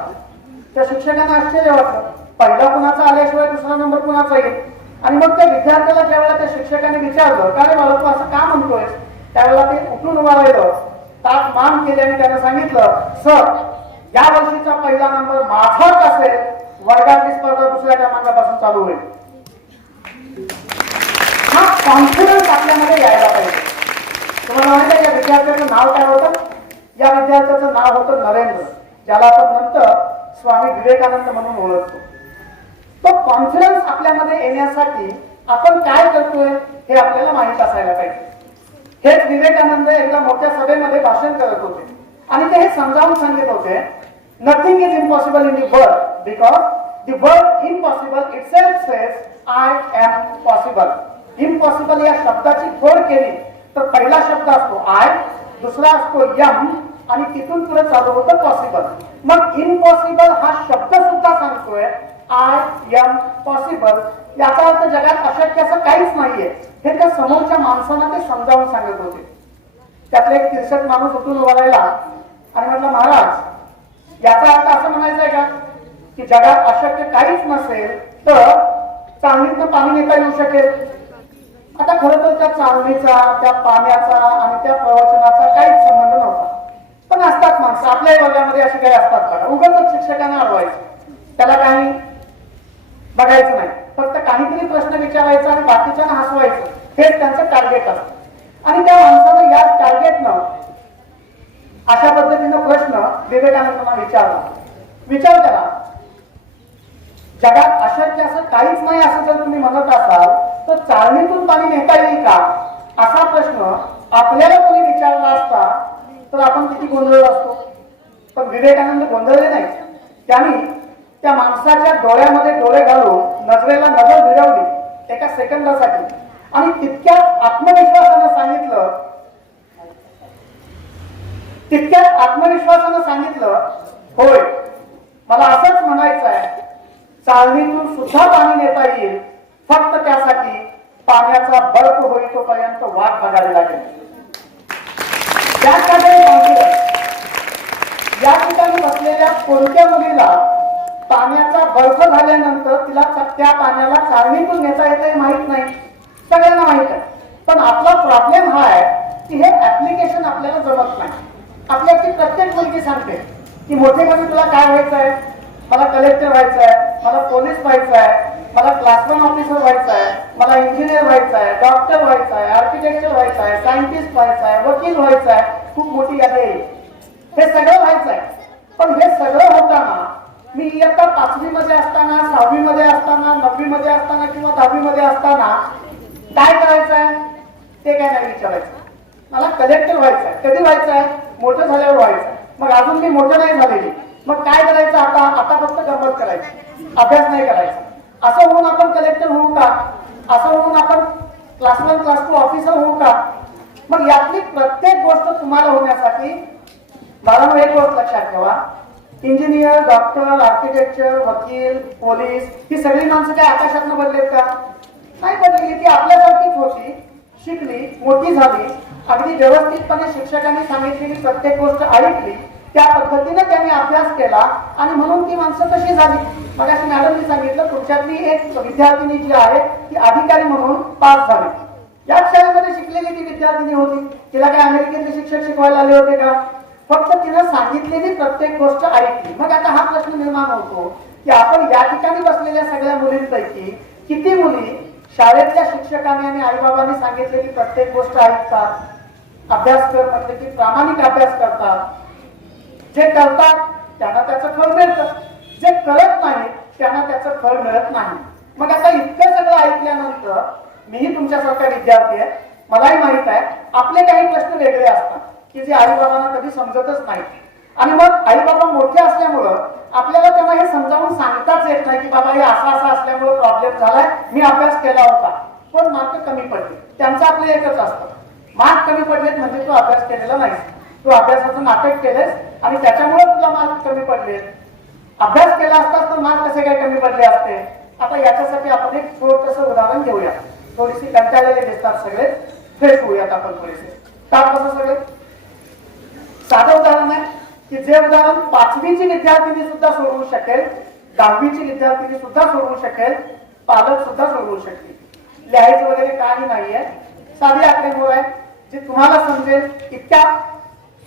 त्या शिक्षकांना आश्चर्य वाटलं, पहिला कुणाचा आल्याशिवाय दुसरा नंबर कुणाचा येईल? आणि मग त्या विद्यार्थ्याला ज्यावेळेला त्या शिक्षकाने विचारलं, का रे बाळा तू असं का म्हणतोय, त्यावेळेला ते उठून उभा राहिलं, ताक मान केले आणि त्याने सांगितलं, सर या वर्षीचा पहिला नंबर माझाच असेल, वर्गातली स्पर्धा दुसऱ्या क्रमांकापासून चालू होईल. हा कॉन्फिडन्स आपल्यामध्ये यायला पाहिजे. तुम्हाला माहिती आहे या विद्यार्थ्याचं नाव काय होतं? या विद्यार्थ्याचं नाव होतं नरेंद्र, ज्याला आपण नंतर स्वामी विवेकानंद म्हणून ओळखतो. तो कॉन्फिडन्स आपल्यामध्ये येण्यासाठी आपण काय करतोय हे आपल्याला माहित असायला पाहिजे. हेच विवेकानंद एकदा मोठ्या सभेमध्ये भाषण करत होते आणि ते हे समजावून सांगत होते, nothing is impossible in the world because the world impossible itself says I am possible. Impossible या शब्दाची जोड केली तर पहिला शब्द असतो आय, दुसरा असतो यम आणि तिथून पुढे चालू होतं पॉसिबल. मग इम्पॉसिबल हा शब्द सुद्धा सांगतोय आय एम पॉसिबल. याचा अर्थ जगात अशक्य असं काहीच नाहीये हे त्या समोरच्या माणसांना ते समजावून सांगत होते. त्यातले एक 63 माणूस उठून उभा राहिला आणि म्हटलं, महाराज याचा अर्थ असं म्हणायचंय का की जगात अशक्य काहीच नसेल तर चाळणीतनं पाणी नेता येऊ शकेल? आता खरं तर त्या चाळणीचा, त्या पाण्याचा आणि त्या प्रवचनाचा काहीच संबंध नव्हता. पण असतात माणसं आपल्याही वर्गामध्ये अशी काही असतात का? उगाच शिक्षकांना अडवायचं, त्याला काही बघायचं नाही, फक्त काहीतरी प्रश्न विचारायचा आणि बाकीच्यांना हसवायचं, हेच त्यांचं टार्गेट असतं. आणि त्या माणसानं या टार्गेटनं अशा पद्धतीनं प्रश्न विवेकानंदांना विचारला. विचार करा, जगात अशक्य असं काहीच नाही असं जर तुम्ही म्हणत असाल तर चाळणीतून पाणी नेता येईल का असा प्रश्न आपल्याला कोणी विचारला असता तर आपण किती गोंधळलो असतो. पण विवेकानंद गोंधळले नाही. त्यांनी त्या माणसाच्या डोळ्यामध्ये डोळे घालून नजरेला नजर भिडवली एका सेकंदासाठी आणि तितक्याच आत्मविश्वासानं सांगितलं, होय मला असंच म्हणायचं आहे, चाळणीतून सुद्धा पाणी नेता येईल, फक्त त्यासाठी पाण्याचा बर्फ होईल तोपर्यंत वाट बघावी लागेल. या ठिकाणी बसलेल्या कोणत्या मुलीला पाण्याचा बर्फ झाल्यानंतर तिला त्या पाण्याला चाळणीतून नेता येते माहित नाही? सगळ्यांना माहित आहे. पण आपला प्रॉब्लेम हा आहे की हे ऍप्लिकेशन आपल्याला जमत नाही. आपल्याची प्रत्येक मुलगी सांगते की मोठेपणी तुला काय व्हायचं आहे? मला कलेक्टर व्हायचं आहे, मला पोलीस व्हायचं आहे, मला क्लास 1 ऑफिसर व्हायचं आहे, मला इंजिनियर व्हायचं आहे, डॉक्टर व्हायचं आहे, आर्किटेक्चर व्हायचं आहे, सायंटिस्ट व्हायचं आहे, वकील व्हायचं आहे, खूप मोठी यादी आहे. हे सगळं व्हायचं आहे. पण हे सगळं होताना मी इयत्ता 5वी मध्ये असताना, 6वी मध्ये असताना, 9वी मध्ये असताना किंवा 10वी मध्ये असताना काय करायचंय ते काय नाही विचारायचं. मला कलेक्टर व्हायचं आहे. कधी व्हायचं आहे? मोठं झाल्यावर व्हायचं. मग अजून मी मोठं नाही झालेली, मग काय करायचं? आता फक्त गंमत करायची, अभ्यास नाही करायचा. असं होऊन आपण कलेक्टर होऊ का? असं होऊन आपण क्लास 1 क्लास 2 ऑफिसर होऊ का? मग यातली प्रत्येक गोष्ट तुम्हाला होण्यासाठी मला एक गोष्ट लक्षात ठेवा, इंजिनियर, डॉक्टर, आर्किटेक्चर, वकील, पोलीस ही सगळी माणसं काय आकाशातनं बदलेत का? नाही बदलेली. ती आपल्यासारखीच होती. शिकली, मोठी झाली, अगदी व्यवस्थितपणे शिक्षकांनी सांगितलेली प्रत्येक गोष्ट ऐकली, त्या पद्धतीने त्यांनी अभ्यास केला आणि म्हणून ती माणसं कशी झाली. मग अशी मॅडमनी सांगितलं तुमच्यातली एक विद्यार्थिनी जी आहे ती अधिकारी म्हणून पास झाली. या शाळेमध्ये शिकलेली ती विद्यार्थिनी होती. तिला काय अमेरिकेतले शिक्षक शिकवायला आले होते का? फक्त तिनं सांगितलेली प्रत्येक गोष्ट ऐकली. मग आता हा प्रश्न निर्माण होतो की आपण या ठिकाणी बसलेल्या सगळ्या मुलींपैकी किती मुली शाळेतल्या शिक्षकांनी आणि आईबाबांनी सांगितलेली प्रत्येक गोष्ट ऐकतात, अभ्यास कर म्हटलं की प्रामाणिक अभ्यास करतात. जे करतात त्यांना त्याचं फळ मिळतं, जे करत नाही त्यांना त्याचं फळ मिळत नाही. मग आता इतकं सगळं ऐकल्यानंतर मीही तुमच्यासारखा विद्यार्थी आहे, मलाही माहित आहे आपले काही प्रश्न वेगळे असतात की जे आई बाबांना कधी समजतच नाही. आणि मग आई बाबा मोठे असल्यामुळं आपल्याला त्यांना हे समजावून सांगताच येत नाही की बाबा हे असं असल्यामुळे प्रॉब्लेम झालाय, मी अभ्यास केला होता पण मार्क कमी पडले. त्यांचं आपलं एकच असतं, मार्क कमी पडलेत म्हणजे तू अभ्यास केलेला नाही, तू अभ्यासाचं नाटक केलेस आणि त्याच्यामुळे तुला मार्क कमी पडले. अभ्यास केला असतास तर मार्क कसे काय कमी पडले असते. आता याच्यासाठी आपण एक छोटंसं उदाहरण घेऊया. थोडीशी कंटाळलेले दिसतात सगळे, फ्रेश होऊयात आपण थोडेसे. का कसं सगळे साधं उदाहरण आहे की जे उदाहरण 5वीची विद्यार्थिनी सुद्धा सोडवू शकेल, 10वीची विद्यार्थिनी सुद्धा सोडवू शकेल, पालक सुद्धा सोडवू शकेल. लिहायचं वगैरे काही नाहीये, साधी आकडेमोड आहे जी तुम्हाला समजेल इतक्या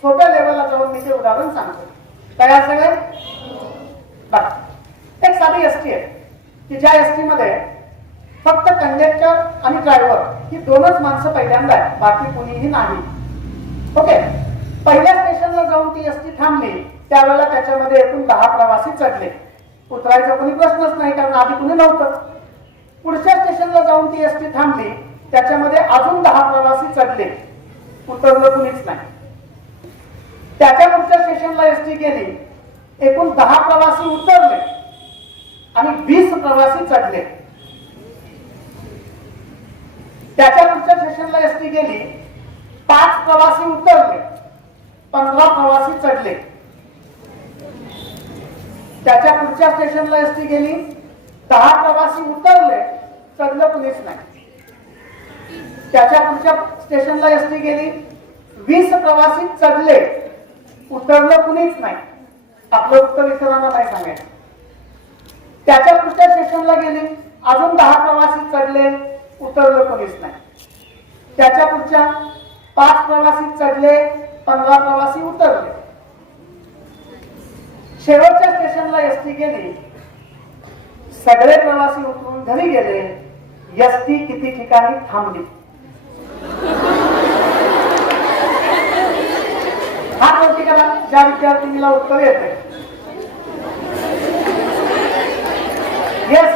सोप्या लेवलला जाऊन मी ते उदाहरण सांगतो. तयार सगळे? एक साधी एसटी आहे की ज्या एसटी मध्ये फक्त कंडक्टर आणि ड्रायव्हर ही दोनच माणसं पहिल्यांदा आहे, बाकी कुणीही नाही. ओके, पहिल्या स्टेशनला जाऊन ती एसटी थांबली त्यावेळेला त्याच्यामध्ये एकूण 10 प्रवासी चढले. उतरायचा कोणी प्रश्नच नाही कारण आधी कुणी नव्हतं. पुढच्या स्टेशनला जाऊन ती एसटी थांबली त्याच्यामध्ये अजून 10 प्रवासी चढले, उतरलं कुणीच नाही. त्याच्या पुढच्या स्टेशनला एसटी गेली, एकूण 10 प्रवासी उतरले आणि 20 प्रवासी चढले. त्याच्या पुढच्या स्टेशनला एसटी गेली, 5 प्रवासी उतरले, 15 प्रवासी चढले. त्याच्या पुढच्या स्टेशनला एसटी गेली, 10 प्रवासी उतरले, चढलं कुणीच नाही. त्याच्या पुढच्या स्टेशनला एसटी गेली, 20 प्रवासी चढले, उतरलं कुणीच नाही. आपलं उत्तर इतरांना नाही सांगायचं. त्याच्या पुढच्या स्टेशनला गेली, अजून 10 प्रवासी चढले, उतरलं कोणीच नाही. त्याच्या पुढच्या 5 प्रवासी चढले, 15 प्रवासी उतरले. शेवटच्या स्टेशनला एसटी गेली, सगळे प्रवासी उतरून घरी गेले. एसटी किती ठिकाणी थांबली? हात वरती करा ज्या विद्यार्थिनीला उत्तर येते. येस,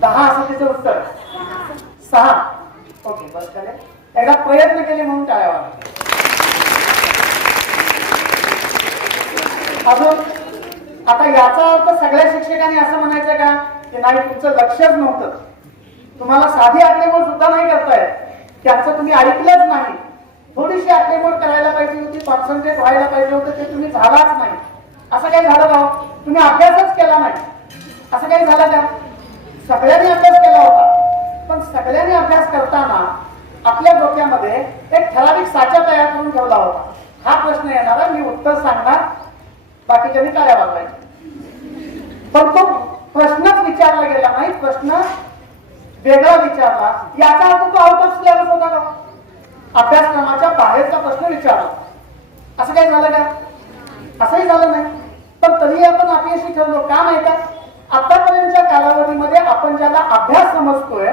10 असं तिचं उत्तर. 6. ओके, बस झाले. एकदा प्रयत्न केले म्हणून काय अजून. आता याचा अर्थ सगळ्या शिक्षकांनी असं म्हणायचं का की नाही तुमचं लक्षच नव्हतं, तुम्हाला साधी आकडेमोड सुद्धा नाही करतायत, त्यांचं तुम्ही ऐकलंच नाही. थोडीशी आकडेमोड करायला पाहिजे होती, कॉन्सन्ट्रेट व्हायला पाहिजे होतं, ते तुम्ही झालाच नाही. असं काही झालं का? तुम्ही अभ्यासच केला नाही, असं काही झालं का? सगळ्यांनी अभ्यास केला होता, पण सगळ्यांनी अभ्यास करताना आपल्या डोक्यामध्ये एक ठराविक साचा तयार करून ठेवला होता. हा प्रश्न येणार, मी उत्तर सांगणार, बाकीच्यांनी काय वागवायचं. पण तो प्रश्नच विचारला गेला नाही, प्रश्न वेगळा विचारला. याचा अर्थ तो आउट ऑफ सिलेबस होता का? अभ्यासक्रमाच्या बाहेरचा प्रश्न विचारला. असं काही झालं का? असंही झालं नाही. पण तरी आपण अपयशी ठरलो का माहिती? आतापर्यंतच्या कालावधीमध्ये आपण ज्याला अभ्यास समजतोय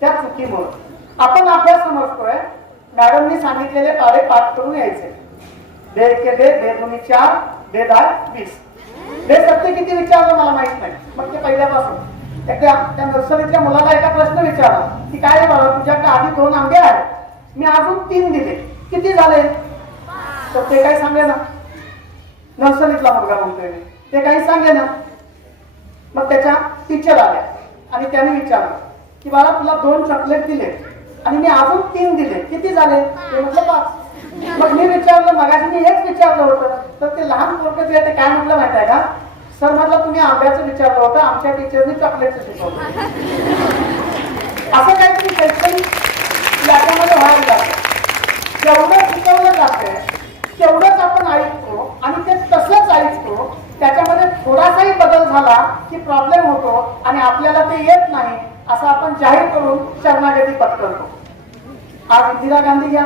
त्या चुकीमुळे आपण अभ्यास समजतोय मॅडमनी सांगितलेले पाढे पाठ करून यायचे. 2 एके 2, 2 दुनी 4, 2 10 20. हे सत्य किती विचारलं मला माहित नाही. मग ते पहिल्यापासून एकदा त्या नर्सरीतल्या मुलाला एका प्रश्न विचारला की काय बाबा तुझ्याकडे आधी 2 आंबे आहेत, मी अजून 3 दिले, किती झाले? तर ते काही सांगे ना. नर्सरीतला मुलगा म्हणतोय मी, ते काही सांगे ना. मग त्याच्या टीचर आल्या आणि त्याने विचारलं की बाळा तुला 2 चॉकलेट दिले आणि मी अजून 3 दिले, किती झाले? ते म्हटलं 5. मग मी विचारलं मगाशी मी हेच विचारलं होतं. तर ते लहान पोरगं जे ते काय म्हटलं माहिती आहे का? सर म्हटलं तुम्ही आंब्याचं विचारलं होतं, आमच्या टीचरने चॉकलेटचं शिकवलं. असं काहीतरी शैक्षणिक याच्यामध्ये व्हायला लागतं. जेवढं शिकवलं जातंय तेवढंच आपण ऐकतो आणि ते तसंच ऐकतो. त्याच्यामध्ये थोडासाही बदल झाला की प्रॉब्लेम होतो आणि आपल्याला ते येत नाही असं आपण जाहीर करून शरणागती पत्करतो. आज इंदिरा गांधी घ्या,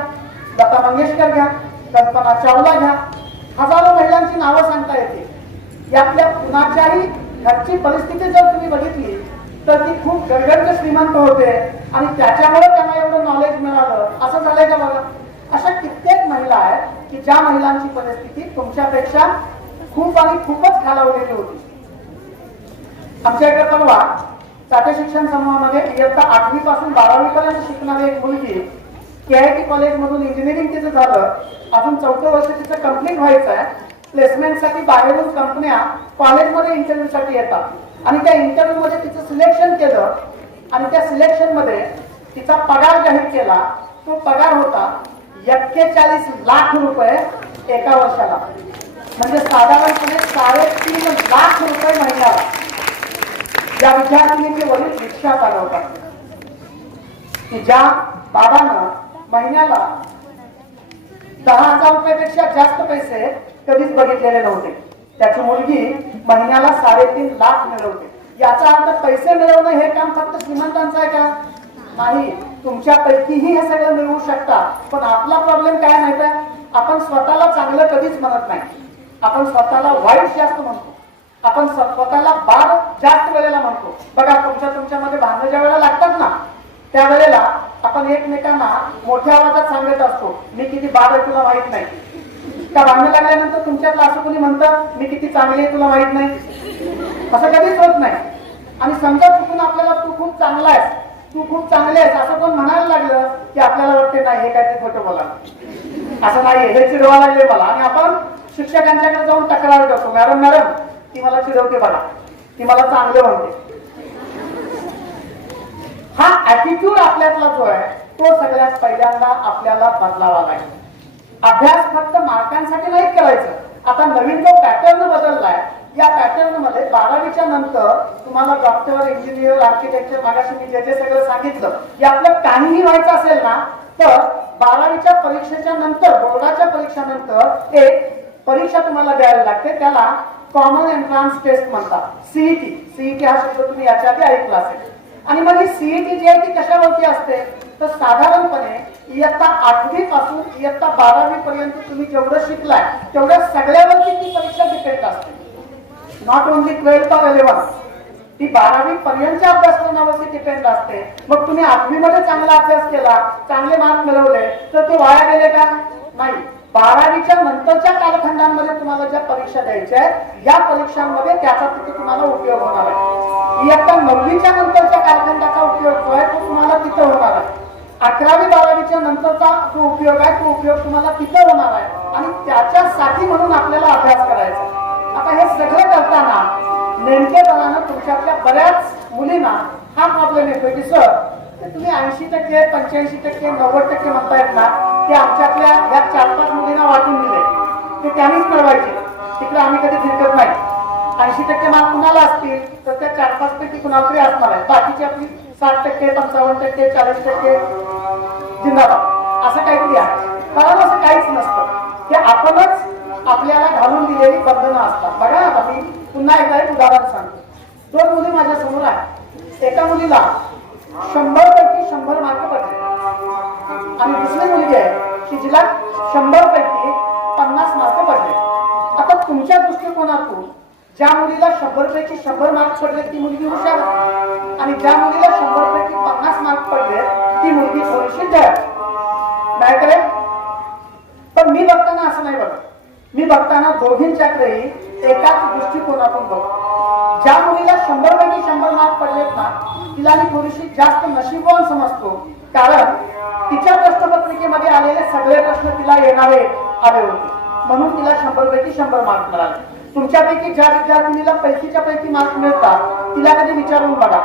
लता मंगेशकर घ्या, कल्पना चावला घ्या, हजारो महिलांची नावं सांगता येते. यातल्या कुणाच्याही घरची परिस्थिती जर तुम्ही बघितली तर ती खूप गरगंज श्रीमंत होते आणि त्याच्यामुळे त्यांना एवढं नॉलेज मिळालं असं झालंय का बघा. अशा कित्येक महिला आहेत की ज्या महिलांची परिस्थिती तुमच्यापेक्षा खूप आणि खूपच खालावलेली होती. आमच्या इकडे परवा चाटे शिक्षण समूहामध्ये इयत्ता 8वी पासून 12वी पर्यंत शिकणारी एक मुलगी KIT कॉलेज मधून इंजिनिअरिंग तिचं झालं, अजून 4थं वर्ष तिचं कम्प्लीट व्हायचं आहे. प्लेसमेंटसाठी बाहेरून कंपन्या कॉलेजमध्ये इंटरव्ह्यूसाठी येतात आणि त्या इंटरव्ह्यू मध्ये तिचं सिलेक्शन केलं आणि त्या सिलेक्शन मध्ये तिचा पगार जाहीर केला. तो पगार होता 41 लाख रुपये एका वर्षाला, म्हणजे साधारणपणे 3.5 लाख रुपये महिन्याला. या विद्यार्थिनीचे वडील रिक्षा चालवतात की ज्या बाबांना महिन्याला 10,000 रुपयापेक्षा जास्त पैसे कधीच बघितलेले नव्हते. त्याची मुलगी महिन्याला 3.5 लाख मिळवते. याचा अर्थ पैसे मिळवणं हे काम फक्त श्रीमंतांचं आहे का? नाही, तुमच्यापैकीही हे सगळं मिळवू शकता. पण आपला प्रॉब्लेम काय माहिती आहे, आपण स्वतःला चांगलं कधीच म्हणत नाही. आपण स्वतःला वाईट जास्त म्हणतो, आपण स्वतःला बाद जास्त वेळेला म्हणतो. बघा तुमच्यामध्ये भांडणं ज्या वेळेला लागतात ना त्यावेळेला आपण एकमेकांना मोठ्या आवाजात सांगत असतो, मी किती बाद आहे तुला माहित नाही. का भांडणं लागल्यानंतर तुमच्यातलं असं कोणी म्हणतं मी किती चांगली आहे तुला माहित नाही? असं कधीच होत नाही. आणि समजा चुकून आपल्याला तू खूप चांगला आहेस, तू खूप चांगले आहेस असं कोण म्हणायला लागलं की आपल्याला वाटते नाही हे काहीतरी खोटं बोला, असं नाहीये, हे चिडवा लागले मला. आणि आपण शिक्षकांच्याकडे जाऊन तक्रार करतो, मॅडम ती मला चिडवते बघा, ती मला चांगलं म्हणते. हा ऍटिट्यूड आपल्यातला जो आहे तो सगळ्यात पहिल्यांदा आपल्याला बदलावा लागेल. अभ्यास फक्त मार्कांसाठी नाही करायचं. आता नवीन जो पॅटर्न बदललाय या पॅटर्न मध्ये 12वीच्या नंतर तुम्हाला डॉक्टर, इंजिनियर, आर्किटेक्चर, मागाशी मी जे सगळं सांगितलं यातलं काहीही व्हायचं असेल ना तर 12वीच्या परीक्षेच्या नंतर, बोर्डाच्या परीक्षेनंतर एक परीक्षा तुम्हाला द्यायला लागते. त्याला कॉमन एंट्रन्स टेस्ट म्हणतात, सीईटी. हा शब्द तुम्ही याच्या आधी ऐकला असेल. आणि मग ही सीईटी जी आहे ती कशावरती असते तर साधारणपणे इयत्ता 8वी पासून इयत्ता 12वी पर्यंत तुम्ही जेवढं शिकलाय तेवढ्या सगळ्यावरती ती परीक्षा डिपेंड असते. Not only 12th or 11th, ती 12वी पर्यंतच्या अभ्यासक्रमावरती डिपेंड असते. मग तुम्ही 8वी मध्ये चांगला अभ्यास केला, चांगले मार्क मिळवले तर ते वाया गेले का? नाही. 12वीच्या नंतरच्या कालखंडांमध्ये तुम्हाला ज्या परीक्षा द्यायच्या आहेत या परीक्षांमध्ये त्याचा तिथे तुम्हाला उपयोग होणार आहे. इयत्ता 9वीच्या नंतरच्या कालखंडाचा उपयोग जो आहे तो तुम्हाला तिथे होणार आहे. 11वी 12वीच्या नंतरचा जो उपयोग आहे तो उपयोग तुम्हाला तिथे होणार आहे. आणि त्याच्यासाठी म्हणून आपल्याला अभ्यास करायचा. आता हे सगळं करताना नेमकेपणानं तुमच्यातल्या बऱ्याच मुलींना हा प्रॉब्लेम येतो की सर ते तुम्ही 80%, 85%, 90% म्हणतायत ना ते आमच्यातल्या या 4-5 मुलींना वाटून दिले ते त्यांनीच मिळवायचे, तिकडे आम्ही कधी फिरकत नाही. 80% मार्क कुणाला असतील तर त्या 4-5 पैकी कुणाला तरी असणार आहे. बाकीची आपली 60%, 55%, 40% जिंदाबाद असं काहीतरी आहे. कारण असं काहीच नसतं, हे आपणच आपल्याला घालून दिलेली बंधनं असतात. बघा आता मी पुन्हा एकदा एक उदाहरण सांगतो. 2 मुली माझ्या समोर आहेत. एका मुलीला 100 पैकी 100 मार्क पडले आणि दुसरी मुलगी आहे की जिला 100 पैकी 50 मार्क पडले. आता तुमच्या दृष्टिकोनातून ज्या मुलीला 100 पैकी 100 मार्क पडले ती मुलगी हुशार आणि ज्या मुलीला 100 पैकी 50 मार्क पडले ती मुलगी थोडीशी जड नाही करे. पण मी बघताना असं नाही बघत. मी बघताना दोघींच्याकडेही एकाच दृष्टिकोनातून बघतो. ज्या मुलीला 100 पैकी 100 मार्क पडलेत ना तिला मी थोडीशी जास्त नशीबवान समजतो. कारण तिच्या प्रश्नपत्रिकेमध्ये आलेले सगळे प्रश्न तिला येणारे आले होते म्हणून तिला 100 पैकी 100 मार्क मिळाले. तुमच्यापैकी ज्या विद्यार्थिनीला पैकीच्या पैकी मार्क मिळतात तिला कधी विचारून बघा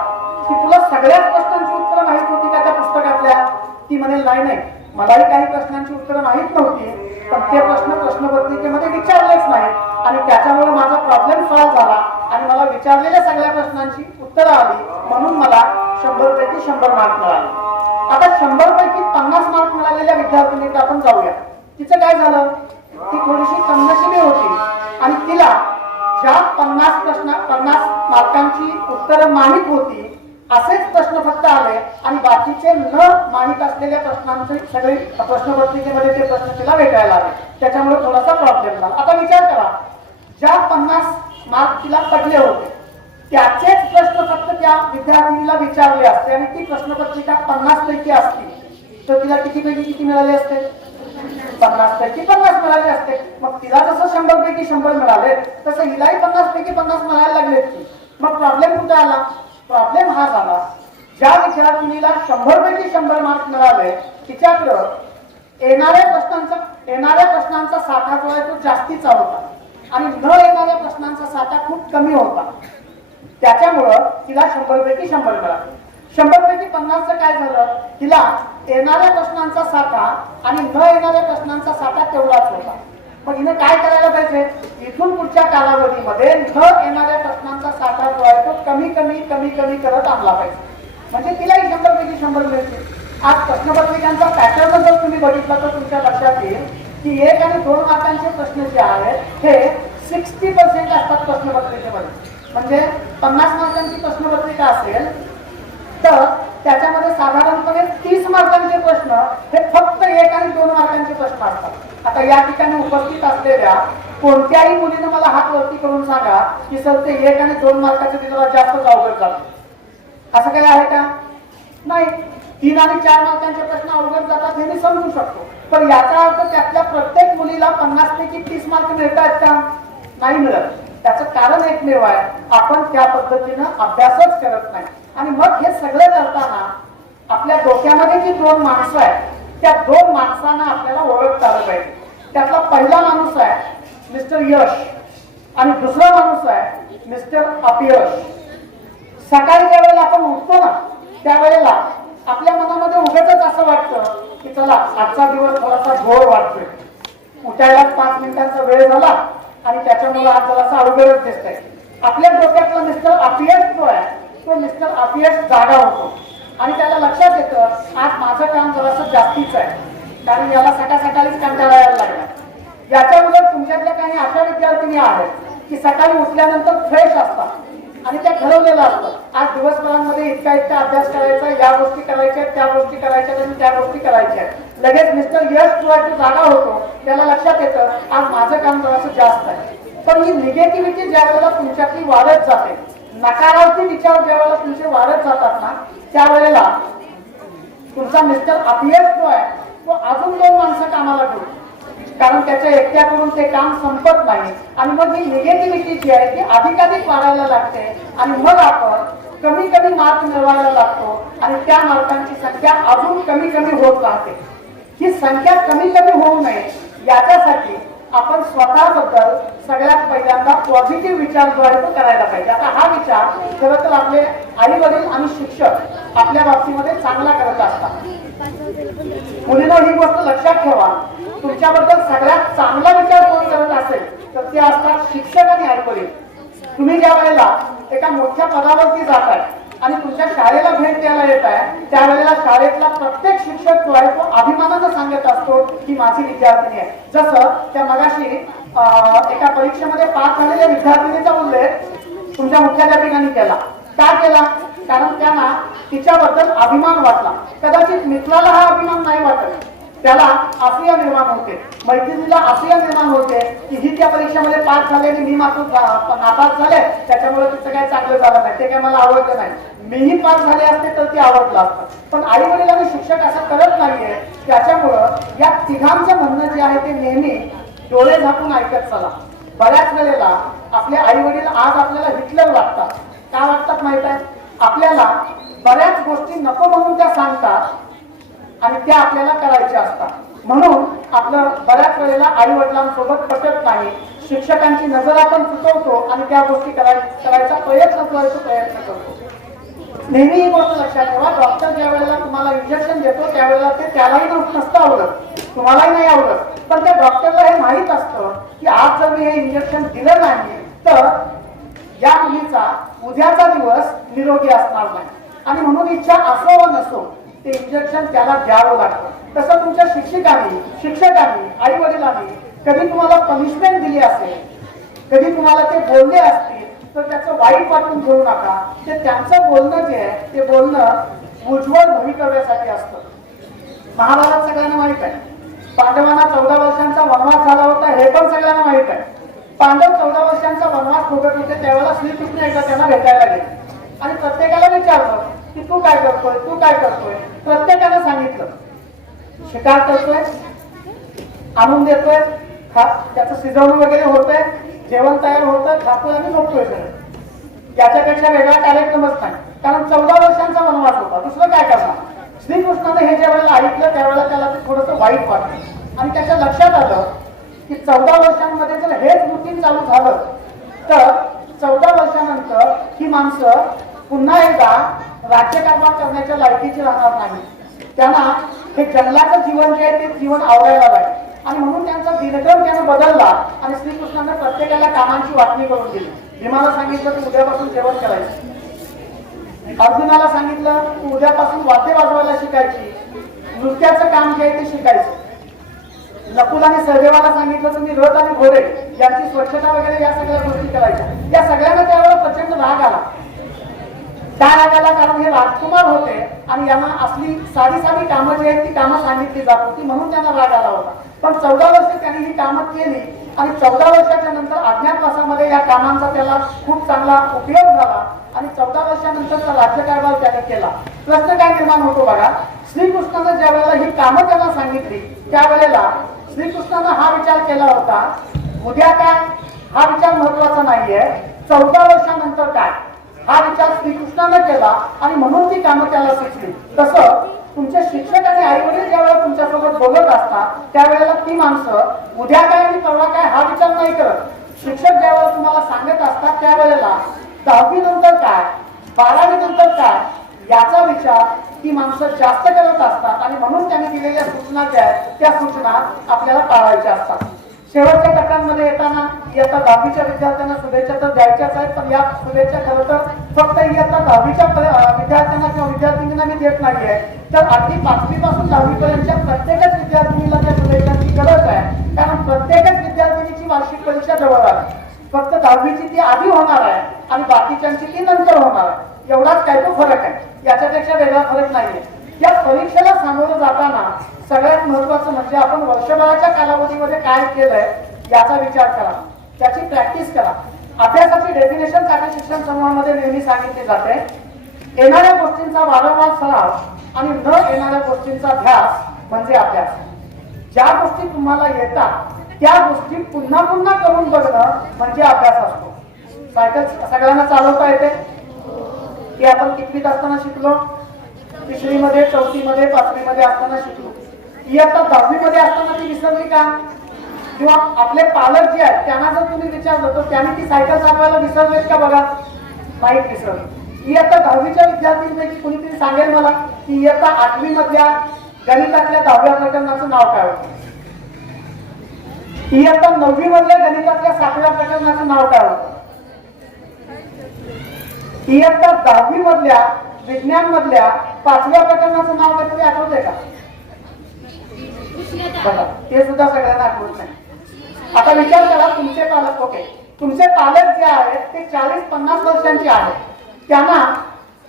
की तुला सगळ्याच प्रश्नांची उत्तरं माहित होती का त्या पुस्तकातल्या? ती म्हणे बनेल नाही, मलाही काही प्रश्नांची उत्तरं माहीत नव्हती, पण ते प्रश्न प्रश्नपत्रिकेमध्ये विचारलेच नाही आणि त्याच्यामुळे माझा प्रॉब्लेम सॉल्व्ह झाला आणि मला विचारलेल्या सगळ्या प्रश्नांची उत्तरं आली, म्हणून मला 100 पैकी 100 मार्क मिळाले. आता 100 पैकी 50 मार्क मिळालेल्या विद्यार्थिनीकडे आपण जाऊया. तिचं काय झालं, ती थोडीशी कमनशिबी होती आणि तिला ज्या 50 मार्कांची उत्तरं माहीत होती असेच प्रश्न फक्त आले आणि बाकीचे न माहीत असलेल्या प्रश्नांचे सगळे प्रश्नपत्रिकेमध्ये ते प्रश्न तिला भेटायला आले. त्याच्यामुळे थोडासा प्रॉब्लेम झाला. आता विचार करा, ज्या 50 मार्क तिला पडले होते त्याचेच प्रश्न फक्त त्या विद्यार्थिनीला विचारले असते आणि ती प्रश्नपत्रिका 50 पैकी असती तर तिला किती पैकी किती मिळाले असते, 50 पैकी 50 मिळाले असते. मग तिला जसं 100 पैकी 100 मिळाले तसं हिलाही 50 पैकी 50 मिळायला लागलेत की. मग प्रॉब्लेम कुठे आला, प्रॉब्लेम हा झाला, ज्या विद्यार्थिनीला 100 पैकी 100 मार्क मिळाले तिच्याकडं येणाऱ्या प्रश्नांचा साठा जो आहे तो जास्तीचा होता आणि न येणाऱ्या प्रश्नांचा साठा खूप कमी होता. त्याच्यामुळं तिला 100 पैकी 100 मिळाले. 100 पैकी 50चं काय झालं, तिला येणाऱ्या प्रश्नांचा साठा आणि न येणाऱ्या प्रश्नांचा साठा तेवढाच होता. मग हिने काय करायला पाहिजे, इथून पुढच्या कालावधीमध्ये न येणाऱ्या प्रश्नांचा साठा जो आहे तो कमी कमी कमी कमी करत आणला पाहिजे, म्हणजे तिलाही 100 पैकी 100 मिळतील. आज प्रश्नपत्रिकांचा पॅटर्न जर तुम्ही बघितला तर तुमच्या लक्षात येईल की 1 आणि 2 मार्कांचे प्रश्न जे आहेत हे 60% असतात प्रश्नपत्रिकेमध्ये. म्हणजे 50 मार्कांची प्रश्नपत्रिका असेल तर त्याच्यामध्ये साधारणपणे 30 मार्कांचे प्रश्न हे फक्त 1 आणि 2 मार्कांचे प्रश्न असतात. आता या ठिकाणी उपस्थित असलेल्या कोणत्याही मुलीनं मला हात वरती करून सांगा की सर ते 1 आणि 2 मार्काचे जरा जास्त अवघड जातात, असं काही आहे का? नाही. 3 आणि 4 मार्कांचे प्रश्न अवघड जातात हे मी समजू शकतो, पण याचा अर्थ त्यातल्या प्रत्येक मुलीला 50 पैकी 30 मार्क मिळतात का? नाही मिळत. त्याचं कारण एकमेव आहे, आपण त्या पद्धतीनं अभ्यासच करत नाही. आणि मग हे सगळं करताना आपल्या डोक्यामध्ये जी 2 माणसं आहेत त्या 2 माणसांना आपल्याला ओळखता आलं पाहिजे. त्यातला पहिला माणूस आहे मिस्टर यश आणि दुसरा माणूस आहे मिस्टर अपयश. सकाळी ज्या वेळेला आपण उठतो ना त्यावेळेला आपल्या मनामध्ये उगाचच असं वाटतं की चला आजचा दिवस थोडासा घोर वाटतोय, उठायला 5 मिनिटांचा वेळ झाला आणि त्याच्यामुळे आज जरासा अवघडच दिसतंय. आपल्या डोक्यातला मिस्टर अपयश जो आहे तो मिस्टर अपयश जागा होतो आणि त्याला लक्षात येतं आज माझं काम जरासं जास्तीच आहे, कारण याला सकाळीच कंटाळा यायला लागला. याच्यामुळे तुमच्यातल्या काही अशा विद्यार्थिनी आहेत की सकाळी उठल्यानंतर फ्रेश असतात आणि त्या ठरवलेलं असतं आज दिवसभरामध्ये इतका अभ्यास करायचा, या गोष्टी करायच्या, त्या गोष्टी करायच्या आणि त्या गोष्टी करायच्या. लगेच मिस्टर यश जो आहे तो जागा होतो, त्याला लक्षात येतं आज माझं काम जरासं जास्त आहे. पण ही निगेटिव्हिटी ज्या वेळेला तुमच्यातली वाढत जाते, नकारार्थी विचार ज्या वेळेला तुमचे वाढत जातात ना त्यावेळेला तुमचा मिस्टर अपयश जो आहे तो अजून 2 माणसं कामाला ठेवतो, कारण त्याच्या एकट्याकडून ते काम संपत नाही आणि मग ही निगेटिव्हिटी जी आहे ती अधिकाधिक वाढायला लागते आणि मग आपण कमी कमी मार्क मिळवायला लागतो आणि त्या मार्कांची संख्या अजून कमी कमी होत राहते. ही संख्या कमी कमी होऊ नये याच्यासाठी आपण स्वतःबद्दल सगळ्यात पहिल्यांदा पॉझिटिव्ह विचार जो आहे तो करायला पाहिजे. आता हा विचार खरं तर आपले आई वडील आणि शिक्षक आपल्या बाबतीमध्ये चांगला करत असतात. मुलींनो ही गोष्ट लक्षात ठेवा, तुमच्याबद्दल सगळ्यात चांगला विचार कोण करत असेल तर ते असतात शिक्षक आणि आई वडील. तुम्ही ज्या वेळेला एका मोठ्या पदावरती जाताय आणि तुमच्या शाळेला भेट द्यायला येत आहे त्यावेळेला शाळेतला प्रत्येक शिक्षक जो आहे तो अभिमानानं सांगत असतो की माझी विद्यार्थिनी आहे. जसं त्या मगाशी एका परीक्षेमध्ये पास झालेल्या विद्यार्थिनीचा उल्लेख तुमच्या मुख्याध्यापिकांनी केला. का केला? कारण त्यांना तिच्याबद्दल अभिमान वाटला. कदाचित मित्राला हा अभिमान नाही वाटत, त्याला असूया निर्माण होते, मैत्रिणीला असूया निर्माण होते की ही त्या परीक्षेमध्ये पास झाले आणि मी मात्र नापास झाले, त्याच्यामुळे तिचं काही चांगलं झालं नाही, ते काही मला आवडलं नाही, मीही पास झाले असते तर ते आवडलं असतं. पण आई वडील आणि शिक्षक असं करत नाहीये. त्याच्यामुळं या तिघांचं म्हणणं जे आहे ते नेहमी डोळे झाकून ऐकत चला. बऱ्याच वेळेला आपले आई वडील आज आपल्याला हिटलर वाटतात. का वाटतात माहित आहे? आपल्याला बऱ्याच गोष्टी नको म्हणून त्या सांगतात आणि त्या आपल्याला करायच्या असतात, म्हणून आपलं बऱ्याच वेळेला आई वडिलांसोबत पटत नाही. शिक्षकांची नजर आपण चुकवतो आणि त्या गोष्टी करायचा प्रयत्न करतो. नेहमी ही गोष्ट लक्षात ठेवा, डॉक्टर ज्या वेळेला तुम्हाला इंजेक्शन देतो त्यावेळेला ते त्यालाही नसतं आवडत, तुम्हालाही नाही आवडत, पण त्या डॉक्टरला हे माहीत असतं की आज जर मी हे इंजेक्शन दिलं नाही तर या मुलीचा उद्याचा दिवस निरोगी असणार नाही, आणि म्हणून इच्छा असो व नसो ते इंजेक्शन त्याला द्यावं लागतं. तसं तुमच्या शिक्षकांनी आई वडिलांनी कधी तुम्हाला पनिशमेंट दिली असेल, कधी तुम्हाला ते बोलले असतील तर त्याचं वाईट वाटून घेऊ नका. ते त्यांचं बोलणं जे आहे ते बोलणं उज्ज्वल भवितव्यासाठी असतं. महाभारत सगळ्यांना माहित आहे, पांडवांना 14 वर्षांचा वनवास झाला होता हे पण सगळ्यांना माहित आहे. पांडव 14 वर्षांचा वनवास भोगत होते त्यावेळेला श्रीकृष्ण एकदा त्यांना भेटायला गेले आणि प्रत्येकाला विचारलं की तू काय करतोय. प्रत्येकानं सांगितलं शिकार करतोय, आणून देतोय, त्याचं शिजवणं वगैरे होतंय, जेवण तयार होतं, खातोय आणि झोपतोय सगळं. याच्यापेक्षा वेगळा कार्यक्रमच नाही, कारण 14 वर्षांचा वनवास होता, दुसरं काय करणार. श्रीकृष्णाने हे ज्या वेळेला ऐकलं त्यावेळेला त्याला ते थोडंसं वाईट वाटलं आणि त्याच्या लक्षात आलं की 14 वर्षांमध्ये जर हेच रुटीन चालू झालं तर 14 वर्षानंतर ही माणसं पुन्हा एकदा राज्यकारभार करण्याच्या लायकीची राहणार नाही. त्यांना हे जंगलाचं जीवन जे आहे ते जीवन आवडायला लागेल, आणि म्हणून त्यांचा दिनक्रम त्यानं बदलला आणि श्रीकृष्णाने प्रत्येकाला कामांची वाटणी करून दिली. भीमाला सांगितलं तू उद्यापासून जेवण करायचं, अर्जुनाला सांगितलं तू उद्यापासून वाद्य वाजवायला शिकायची, नृत्याचं काम जे आहे ते शिकायचं. नकुल आणि सहदेवाला सांगितलं तुम्ही रथ आणि घोडे यांची स्वच्छता वगैरे या सगळ्या गोष्टी करायच्या. या सगळ्यांना त्यावेळेला प्रचंड राग आला. काय राग आला? कारण हे राजकुमार होते आणि यांना असली साधी कामं जी आहेत ती कामं सांगितली जात होती, म्हणून त्यांना राग आला होता. पण 14 वर्ष त्यांनी ही कामं केली आणि 14 वर्षाच्या नंतर अज्ञातवासामध्ये या कामांचा त्याला खूप चांगला उपयोग झाला आणि 14 वर्षानंतरचा राज्यकारभार त्याने केला. प्रश्न काय निर्माण होतो बघा, श्रीकृष्णानं ज्या वेळेला ही कामं त्यांना सांगितली त्यावेळेला श्रीकृष्णानं हा विचार केला होता उद्या काय, हा विचार महत्वाचा नाहीये, 14 वर्षानंतर काय हा विचार श्रीकृष्णानं केला आणि म्हणून ती कामं त्याला सुचली. तसं तुमचे शिक्षक आणि आई वडील ज्या वेळेला तुमच्यासोबत बोलत असतात त्यावेळेला ती माणसं उद्या काय आणि परवा काय हा विचार नाही करत. शिक्षक ज्या वेळेला तुम्हाला सांगत असतात त्यावेळेला 10वी नंतर काय, 12वी नंतर काय याचा विचार ती माणसं जास्त करत असतात आणि म्हणून त्यांनी दिलेल्या सूचना ज्या आहेत त्या सूचना आपल्याला पाळायच्या असतात. शेवटच्या टप्प्यांमध्ये येताना इयत्ता 10वीच्या विद्यार्थ्यांना शुभेच्छा तर द्यायच्याच आहेत, पण या शुभेच्छा खरं तर फक्त इयत्ता 10वीच्या विद्यार्थ्यांना किंवा विद्यार्थिनींना मी देत नाहीये, तर अगदी 5वी पासून 10वी पर्यंतच्या प्रत्येकच विद्यार्थिनीला त्या शुभेच्छांची गरज आहे. कारण प्रत्येकच विद्यार्थिनीची वार्षिक परीक्षा जवळ आहे. फक्त 10वीची ती आधी होणार आहे आणि बाकीच्यांची ती नंतर होणार आहे. एवढाच काय तो फरक आहे, याच्यापेक्षा वेगळा फरक नाहीये. या परीक्षेला सामोरं जाताना सगळ्यात महत्वाचं म्हणजे आपण वर्षभराच्या कालावधीमध्ये काय केलंय याचा विचार करा, त्याची प्रॅक्टिस करा. अभ्यासाची डेफिनेशन चांगल्या शिक्षण समूहामध्ये नेहमी सांगितली जाते. येणाऱ्या गोष्टींचा वारंवार सराव आणि न येणाऱ्या गोष्टींचा ध्यास म्हणजे अभ्यास. ज्या गोष्टी तुम्हाला येतात त्या गोष्टी पुन्हा पुन्हा करून बघणं म्हणजे अभ्यास असतो. सायकल सगळ्यांना चालवता येते, की आपण कितवीत असताना शिकलो, 3री मध्ये, 4थी मध्ये, 5वी मध्ये असताना शिकलो. इयत्ता 10वी मध्ये असताना ती विसरली का? किंवा आपले पालक जे आहेत त्यांना जर तुम्ही विचारलं तर त्यांनी ती सायकल चालवायला विसरलेत का? बघा, माहीत विसरली. इयत्ता 10वीच्या विद्यार्थ्यांपैकी कुणीतरी सांगेल मला की इयत्ता 8वी मधल्या गणितातल्या 10व्या प्रकरणाचं नाव काय होतं? इयत्ता 9वी मधल्या गणितातल्या 7व्या प्रकरणाचं नाव काय होतं? इयत्ता 10वी मधल्या विज्ञान मधल्या 5व्या प्रकरणाचं नाव कधी आठवतंय का? बघा, ते सुद्धा सगळ्यांना आठवत नाही. आता विचार करा, तुमचे पालक, तुमचे पालक जे आहेत ते 40-50 वर्षांचे आहेत, त्यांना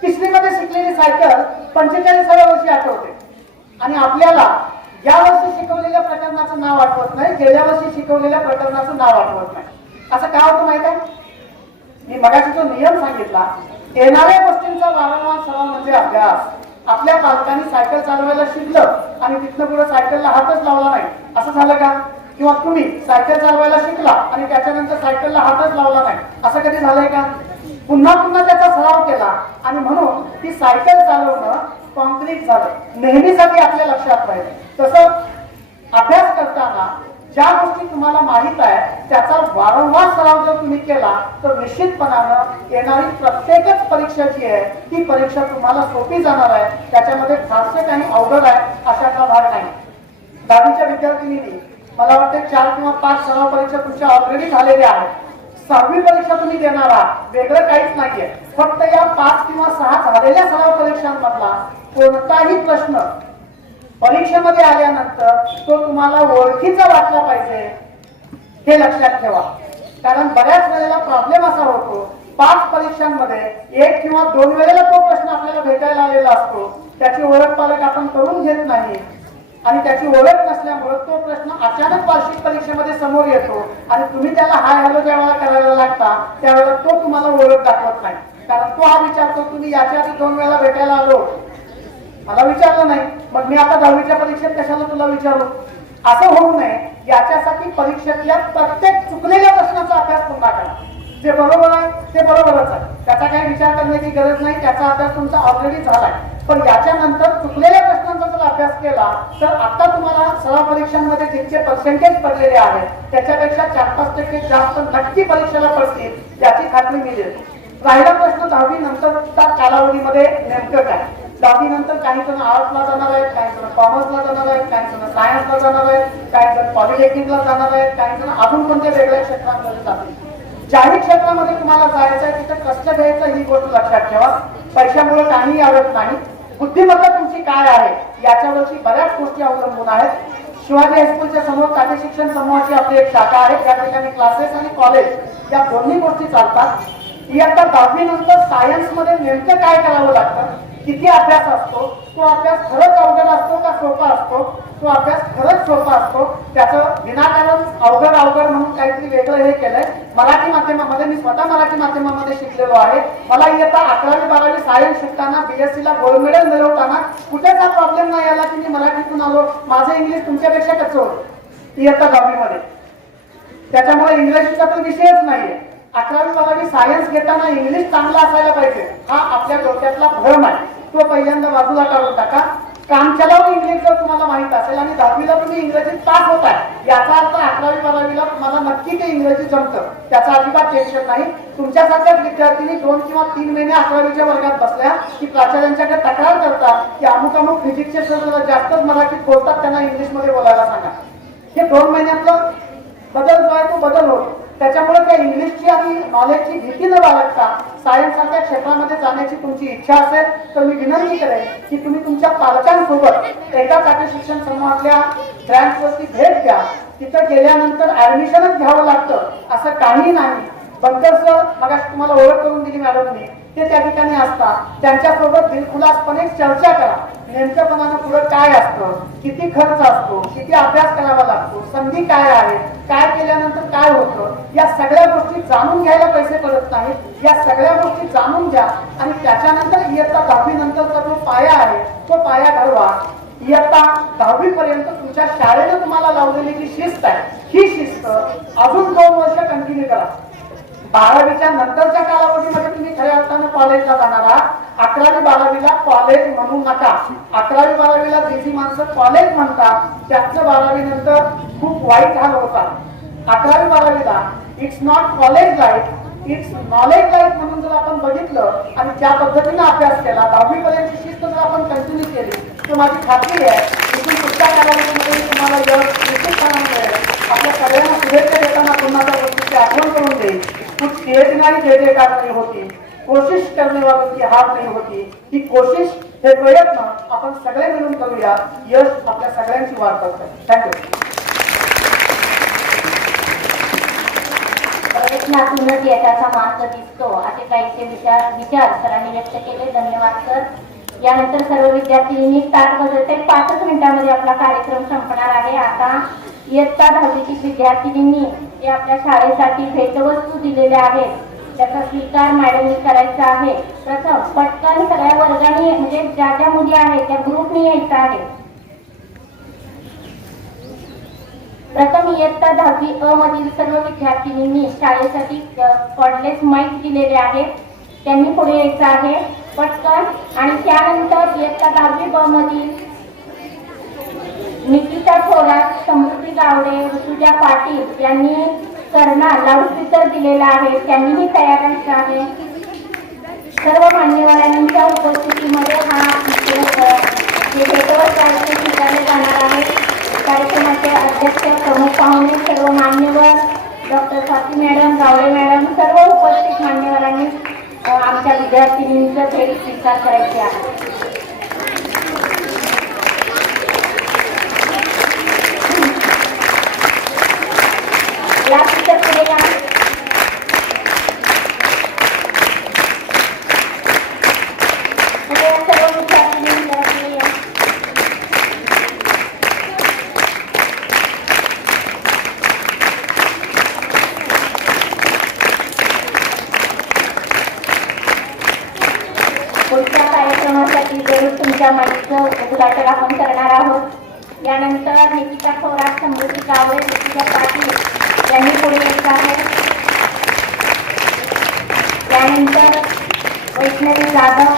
3री मध्ये शिकलेली सायकल 45व्या वर्षी आठवते आणि आपल्याला या वर्षी शिकवलेल्या प्रकरणाचं नाव आठवत नाही, गेल्या वर्षी शिकवलेल्या प्रकरणाचं नाव आठवत नाही. असं का होतं माहित आहे? मी मगाशी जो नियम सांगितला, येणाऱ्या गोष्टींचा वारंवार सराव म्हणजे अभ्यास. आपल्या पालकांनी सायकल चालवायला शिकलं आणि तिथनं पुढे सायकलला हातच लावला नाही, असं झालं का? किंवा तुम्ही सायकल चालवायला शिकला आणि त्याच्यानंतर सायकलला हातच लावला नाही, असं कधी झालंय का? पुन्हा पुन्हा त्याचा सराव केला आणि म्हणून ती सायकल चालवणं कॉन्क्रीट झालं, नेहमीसाठी आपल्या लक्षात राहील. तसं अभ्यास करताना ज्या गोष्टी तुम्हाला माहित आहे त्याचा वारंवार सराव जर तुम्ही केला तर निश्चितपणानं येणारी प्रत्येकच परीक्षा जी आहे ती परीक्षा तुम्हाला सोपी जाणार आहे. त्याच्यामध्ये फारसे काही अवघड आहे अशातला भाग नाही. 10वीच्या विद्यार्थिनींनी मला वाटते 4 किंवा 5 सराव परीक्षा तुमच्या ऑलरेडी झालेल्या आहेत. 6वी परीक्षा तुम्ही देणार आहात, वेगळं काहीच नाहीये. फक्त या 5 किंवा 6 झालेल्या सराव परीक्षांमधला कोणताही प्रश्न परीक्षेमध्ये आल्यानंतर तो तुम्हाला ओळखीचा वाटला पाहिजे, हे लक्षात ठेवा. कारण बऱ्याच वेळेला प्रॉब्लेम असा होतो, 5 परीक्षांमध्ये 1 किंवा 2 वेळेला तो प्रश्न आपल्याला भेटायला आलेला असतो, त्याची ओळख पालक आपण करून घेत नाही आणि त्याची ओळख नसल्यामुळे तो प्रश्न अचानक वार्षिक परीक्षेमध्ये समोर येतो आणि तुम्ही त्याला हाय हॅलो ज्या वेळेला करायला लागता त्यावेळेला तो तुम्हाला ओळख दाखवत नाही. कारण तो हा विचारतो, तुम्ही याच्या आधी 2 वेळेला भेटायला आलो, मला विचारलं नाही, मग मी आता 10वीच्या परीक्षेत कशाला तुला विचारू. असं होऊ नये याच्यासाठी परीक्षेतल्या प्रत्येक चुकलेल्या प्रश्नाचा अभ्यास पुन्हा करा. जे बरोबर आहे ते बरोबरच आहे, त्याचा काही विचार करण्याची गरज नाही, त्याचा अभ्यास तुमचा ऑलरेडी झालाय. पण याच्यानंतर चुकलेल्या प्रश्नांचा जर अभ्यास केला तर आता तुम्हाला सराव परीक्षांमध्ये जितके पर्सेंटेज पडलेले आहेत त्याच्यापेक्षा 4-5% जास्त नक्की परीक्षेला पडतील याची खात्री मी देतो. राहिला प्रश्न 10वी नंतरच्या कालावधीमध्ये नेमकं काय. 10वी नंतर काही जण आर्ट्सला जाणार आहेत, काही जण कॉमर्सला जाणार आहेत, काही जण सायन्सला जाणार आहेत, काही जण पॉलिटेक्निकला जाणार आहेत, काही जण अजून कोणत्या वेगळ्या क्षेत्रांमध्ये जातील. जाहीर क्षेत्रामध्ये तुम्हाला जायचं आहे तिथे कष्ट घ्यायचं ही गोष्ट लक्षात ठेवा. पैशामुळे काही आवडत नाही. बुद्धिमत्ता तुमची काय आहे याच्यावरची बऱ्याच गोष्टी अवलंबून आहेत. शिवाजी हायस्कूलच्या समोर काटे शिक्षण समूहाची आपली एक शाखा आहे, त्या ठिकाणी क्लासेस आणि कॉलेज या दोन्ही गोष्टी चालतात. इयत्ता 10वी नंतर सायन्स मध्ये नेमकं काय करावं लागतं, किती अभ्यास असतो, तो अभ्यास खरंच अवघड असतो का सोपा असतो, तो अभ्यास खरंच सोपा असतो, त्याचं विनाकारण अवघड म्हणून काहीतरी वेगळं हे केलंय. मराठी माध्यमामध्ये मी स्वतः मराठी माध्यमामध्ये शिकलेलो आहे. मला इयत्ता 11वी 12वी सायन्स शिकताना बीएससी ला गोल्ड मेडल मिळवताना कुठेच हा प्रॉब्लेम नाही आला की मी मराठीतून आलो, माझं इंग्लिश तुमच्यापेक्षा कच्चं होतं इयत्ता 10वी मध्ये. त्याच्यामुळे इंग्रजीचा तर विषयच नाहीये. 11वी 12वी सायन्स घेताना इंग्लिश चांगला असायला पाहिजे हा आपल्या डोक्यातला भ्रम आहे, तो पहिल्यांदा बाजूला काढून टाका. काम चलावून इंग्लिश जर तुम्हाला माहित असेल आणि 10वीला तुम्ही इंग्रजीत पास होताय याचा अर्थ 11वी 12वीला तुम्हाला नक्की ते इंग्रजी जमतं, त्याचा अजिबात टेन्शन नाही. तुमच्यासारख्याच विद्यार्थ्यांनी 2 किंवा 3 महिने 11वीच्या वर्गात बसल्या की प्राचार्यांच्याकडे तक्रार करतात की अमुक फिजिक्सचे सर जास्तच मराठीत बोलतात, त्यांना इंग्लिशमध्ये बोलायला सांगा. हे 2 महिन्यातलं बदल जो आहे तो बदल होतो. त्याच्यामुळे त्या इंग्लिशची आणि नॉलेजची भीती न बाळगता सायन्स सारख्या क्षेत्रामध्ये जाण्याची तुमची इच्छा असेल तर मी विनंती करेन की तुम्ही तुमच्या पालकांसोबत एका काटे शिक्षण समूहातल्या ब्रँचवरती भेट द्या. तिथं गेल्यानंतर ऍडमिशनच घ्यावं लागतं असं काही नाही. बंकर सर मगाशी तुम्हाला ओळख करून दिली मॅडमनी, ते त्या ठिकाणी असतात, त्यांच्यासोबत दिलखुलासपणे चर्चा करा. नेमकंपणानं पुढं काय असतं, किती खर्च असतो, किती अभ्यास करावा लागतो, संधी काय आहे, काय केल्यानंतर काय होतं, या सगळ्या गोष्टी जाणून घ्यायला पैसे पडत नाहीत. या सगळ्या गोष्टी जाणून घ्या आणि त्याच्यानंतर इयत्ता 10वी नंतरचा जो पाया आहे तो पाया घडवा. इयत्ता 10वी पर्यंत तुमच्या शाळेने तुम्हाला लावलेली जी शिस्त आहे ही शिस्त अजून 2 वर्ष कंटिन्यू करा. 12वीच्या नंतरच्या कालावधीमध्ये तुम्ही खऱ्या अर्थानं कॉलेजला जाणार आहात. 11वी 12वीला कॉलेज म्हणू नका. 11वी 12वीला जी माणसं कॉलेज म्हणतात त्यांचं 12वी नंतर खूप वाईट हाल होतात. 11वी 12वीला it's not college life, it's knowledge life म्हणून जर आपण बघितलं आणि त्या पद्धतीने अभ्यास केला, 10वी पर्यंतची शिस्त जर आपण कंटिन्यू केली तर माझी खात्री आहे इथून पुढच्या कालावधीमध्ये तुम्हाला निश्चितपणाने मिळेल. आपल्या सगळ्यांना शुभेच्छा देताना पुन्हा त्या गोष्टीची आठवण करून देईल. कुछ तेज नाही जयजयकार नाही होती, कोशिश करने वालों की हार नहीं होती. ही कोशिश हे प्रयत्न आपण सगळे मिळून करूया. यश आपल्या सगळ्यांची वाट बघतोय. थँक्यू. प्रयत्नातूनच यशाचा मार्ग दिसतो असे काहीसे विचार सरांनी व्यक्त केले. धन्यवाद सर. यानंतर सर्व विद्यार्थ्यांनी ताट बदलते 5 मिनिटांमध्ये आपला कार्यक्रम संपणार आहे. आता इयत्ता 10वीतील विद्यार्थिनींनी जे आपल्या शाळेसाठी भेटवस्तू दिलेल्या आहेत त्याचा स्वीकार मॅडमनी करायचा आहे. प्रथम पटकन सगळ्या वर्गाने म्हणजे ज्या ज्या मुली आहेत त्या ग्रुपने यायचं आहे. प्रथम इयत्ता 10वी अ मधील सर्व विद्यार्थिनींनी शाळेसाठी कॉर्डलेस माईक दिलेले आहेत, त्यांनी पुढे यायचं आहे पटकन. आणि त्यानंतर इयत्ता 10वी ब मधील निकिता थोरात, समृद्धी गावडे, ऋतुजा पाटील यांनी कर्नाल लाऊडस्पीकर दिलेला आहे, त्यांनीही तयारी आहे. सर्व मान्यवरांच्या उपस्थितीमध्ये हा भेटवस्तू कार्यक्रम स्वीकारले जाणार आहे. कार्यक्रमाचे अध्यक्ष, प्रमुख पाहुणे, सर्व मान्यवर, doctor Swati madam, Gawade madam, सर्व उपस्थित मान्यवरांनी आमच्या विद्यार्थिनींचं भेट स्वीकार करायचे आहे. या पिक्चर पुढे या. पुढे या सर्व विद्यार्थिनींच्या पुढे या. पुढच्या कार्यक्रमासाठी जरूर तुमच्या माईचं उद्घाटन आपण करणार आहोत. यानंतर निकिता थोरात, समृद्धी कावळे, ऋतुजा पाटील यांनी पुढे यायचं आहे. त्यानंतर वैष्णवी जाधव,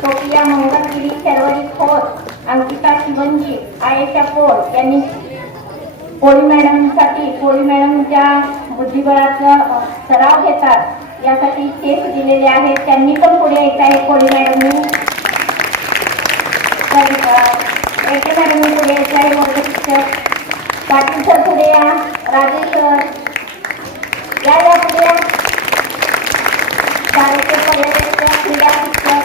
सोफिया मंगलगिरी, शर्वरी खोत, अंकिता शिवंजी, आयेशा पोळ यांनी कोळी मॅडमसाठी, कोळी मॅडमच्या बुद्धिबळाचा सराव घेतात यासाठी टेस्ट दिलेले आहेत, त्यांनी पण पुढे यायचं आहे. कोळी मॅडमनी मॅडमनी पुढे यायचं आहे. वर्ग शिक्षक पाटील सर पुढे या. राजेश सर या पुढे या. शाळेचे पर्यटक, क्रीडा शिक्षक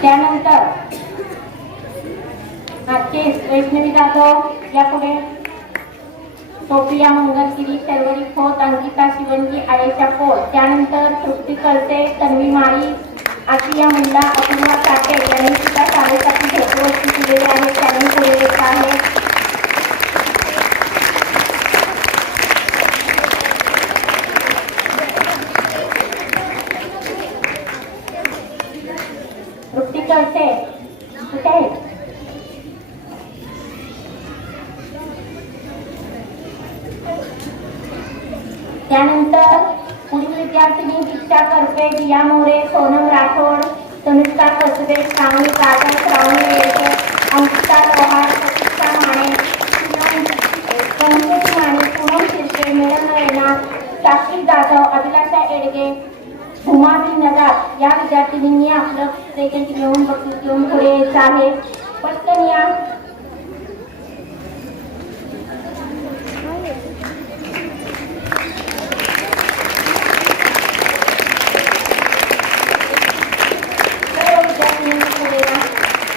त्यानंतर वैष्णवी जाधव या पुढे, सोफिया मंगलगिरी, शर्वरी खोत, अंकिता शिवंजी, आयेशा पोळ. त्यानंतर तृप्ती कळसे, तन्वी माळी, आशिया मुल्ला, अपूर्वा साठे यांनी सुद्धा शाळेसाठी भेटवस्तू दिलेली आहे, त्यांनी पुढे येत आहे. तृप्ती कळसे कुठे आहे? त्यानंतर पुढील विद्यार्थिनी दीक्षा करपे, दिया मोरे, सोनम राठोड, तनुष्का कसबे, श्रावणी कादर, श्रावणी येळकर, अंकिता लोहार, प्रतीक्षा माने, कंकेश माने, पूनम शिर्के, मिलन रैना, साक्षी जाधव, अभिलाषा एडगे, भूमादी नगार या विद्यार्थिनींनी आपलं प्रेझेंट घेऊन बक्षीस घेऊन पुढे यायचं आहे. पटकन या.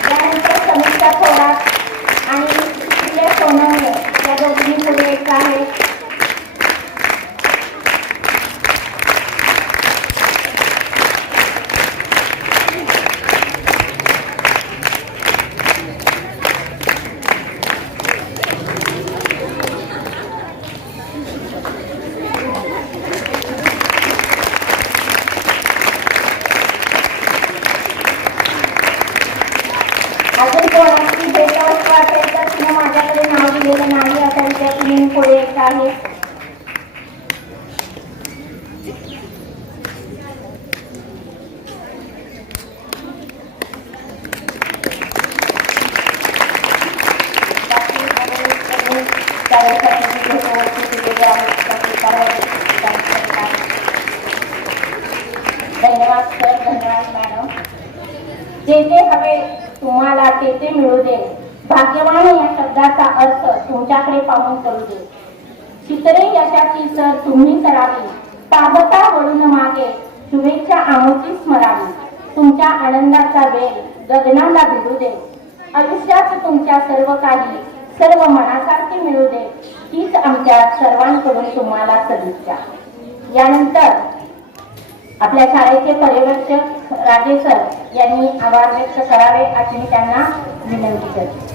त्यानंतर समीक्षा थोरात आणि प्रिया सोनवणे या दोघींनी पुढे यायचं आहे. अजून कोणाची भेटवस्तू असेल तर तिने माझ्याकडे नाव दिलेलं नाही अशा विद्यार्थ्यांनी पुढे येत आहे. धन्यवाद सर, धन्यवाद मॅडम. जे जे हवे तुम्हाला ते ते मिळू दे. भाग्यवान या शब्दाचा अर्थ तुमच्याकडे पाहून करू दे. चित्रे यशाची सर तुम्ही करावी, पाहता वळून मागे शुभेच्छा आमची स्मरावी. तुमच्या आनंदाचा वेळ गगनाला भिडू दे. आयुष्यात तुमच्या सर्व काही सर्व मनासारखे मिळू दे. हीच आमच्या सर्वांकडून तुम्हाला सदिच्छा. यानंतर आपल्या शाळेचे पर्यवेक्षक राजे सर यांनी आभार व्यक्त करावे अशी मी त्यांना विनंती करते.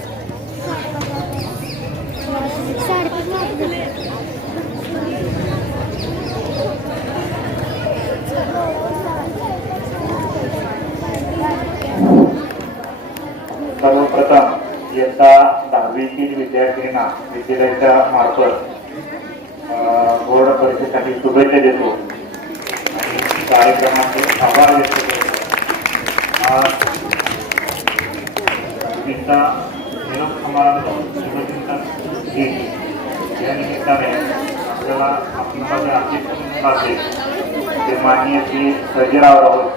सर्वप्रथम इयत्ता 10वीतील विद्यार्थ्यांना विद्यालयाच्या मार्फत बोर्ड परीक्षेसाठी शुभेच्छा देतो आणि कार्यक्रमाचे आभार व्यक्त करतो. आज दहावीचा निरोप समारंभ शुभचिंतन दिन या निमित्ताने आपल्याला जे अपेक्षा असेल ते माननीय श्री सर्जेराव राऊत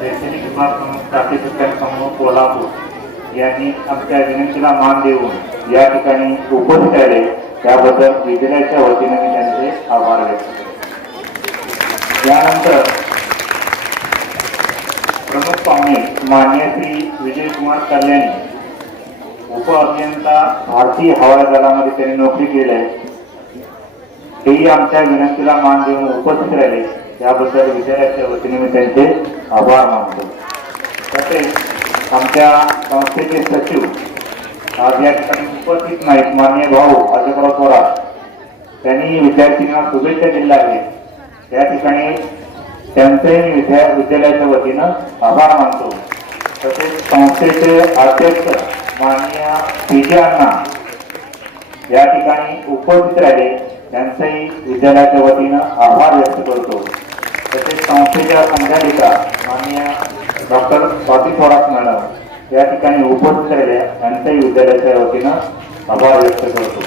शैक्षणिक विभाग प्रमुख प्राथमिक शिक्षण समूह कोल्हापूर यांनी आमच्या विनंतीला मान देऊन या ठिकाणी उपस्थित राहिले त्याबद्दल विद्यालयाच्या वतीने मी त्यांचे आभार व्यक्त करतो. यानंतर प्रमुख पाहुणे मान्य श्री विजयकुमार कल्याणी उप अभियंता भारतीय हवाई दलामध्ये त्यांनी नोकरी केली आहे. तेही आमच्या विनंतीला मान देऊन उपस्थित राहिले त्याबद्दल विद्यालयाच्या वतीने मी त्यांचे आभार मानतो. तसेच आमच्या संस्थेचे सचिव आज या ठिकाणी उपस्थित नाहीत माननीय भाऊ अजयराव थोरात त्यांनी विद्यार्थ्यांना शुभेच्छा दिल्या आहेत. त्या ठिकाणी त्यांचे विद्यालयाच्या वतीनं आभार मानतो. तसेच संस्थेचे अध्यक्ष माननीय पीजे अण्णा या ठिकाणी उपस्थित राहिले त्यांचंही विद्यालयाच्या वतीनं आभार व्यक्त करतो. तसेच संस्थेच्या संचालिका माननीय डॉक्टर स्वाती थोरात मॅडम या ठिकाणी उपस्थित राहिल्या त्यांचंही विद्यालयाच्या वतीनं आभार व्यक्त करतो.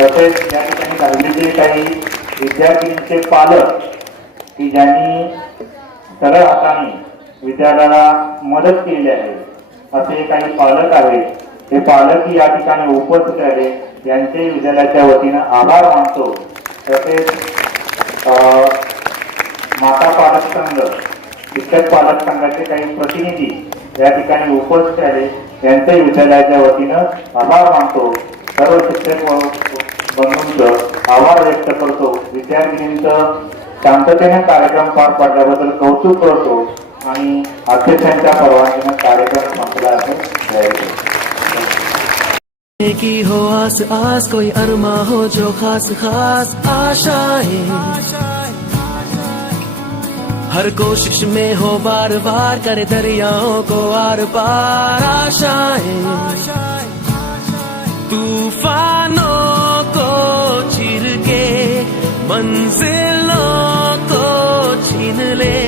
तसेच या ठिकाणी दहावीचे काही विद्यार्थ्यांचे पालक की ज्यांनी सरळ हाताने विद्यालयाला मदत केली आहे असे काही पालक आहेत. ते पालकही या ठिकाणी उपस्थित राहिले यांचे विद्यालयाच्या वतीनं आभार मानतो. तसेच माता पालक संघ शिक्षक पालक संघाचे काही प्रतिनिधी या ठिकाणी उपस्थित राहिले यांचे विद्यालयाच्या वतीनं आभार मानतो. सर्व शिक्षक बंधूंचं आभार व्यक्त करतो. विद्यार्थिनींचं शांततेने कार्यक्रम पार पाडल्याबद्दल कौतुक करतो आणि अध्यक्षांच्या परवानगीनं कार्यक्रम संपला असे जाहीर करतो. की हो आस आस कोई अरमा हो जो खास खास आशाएं हर कोशिश में हो बार बार करे दरियाओं को आर पार आशाएं तूफानों को चीर के मंजिलों को छीन ले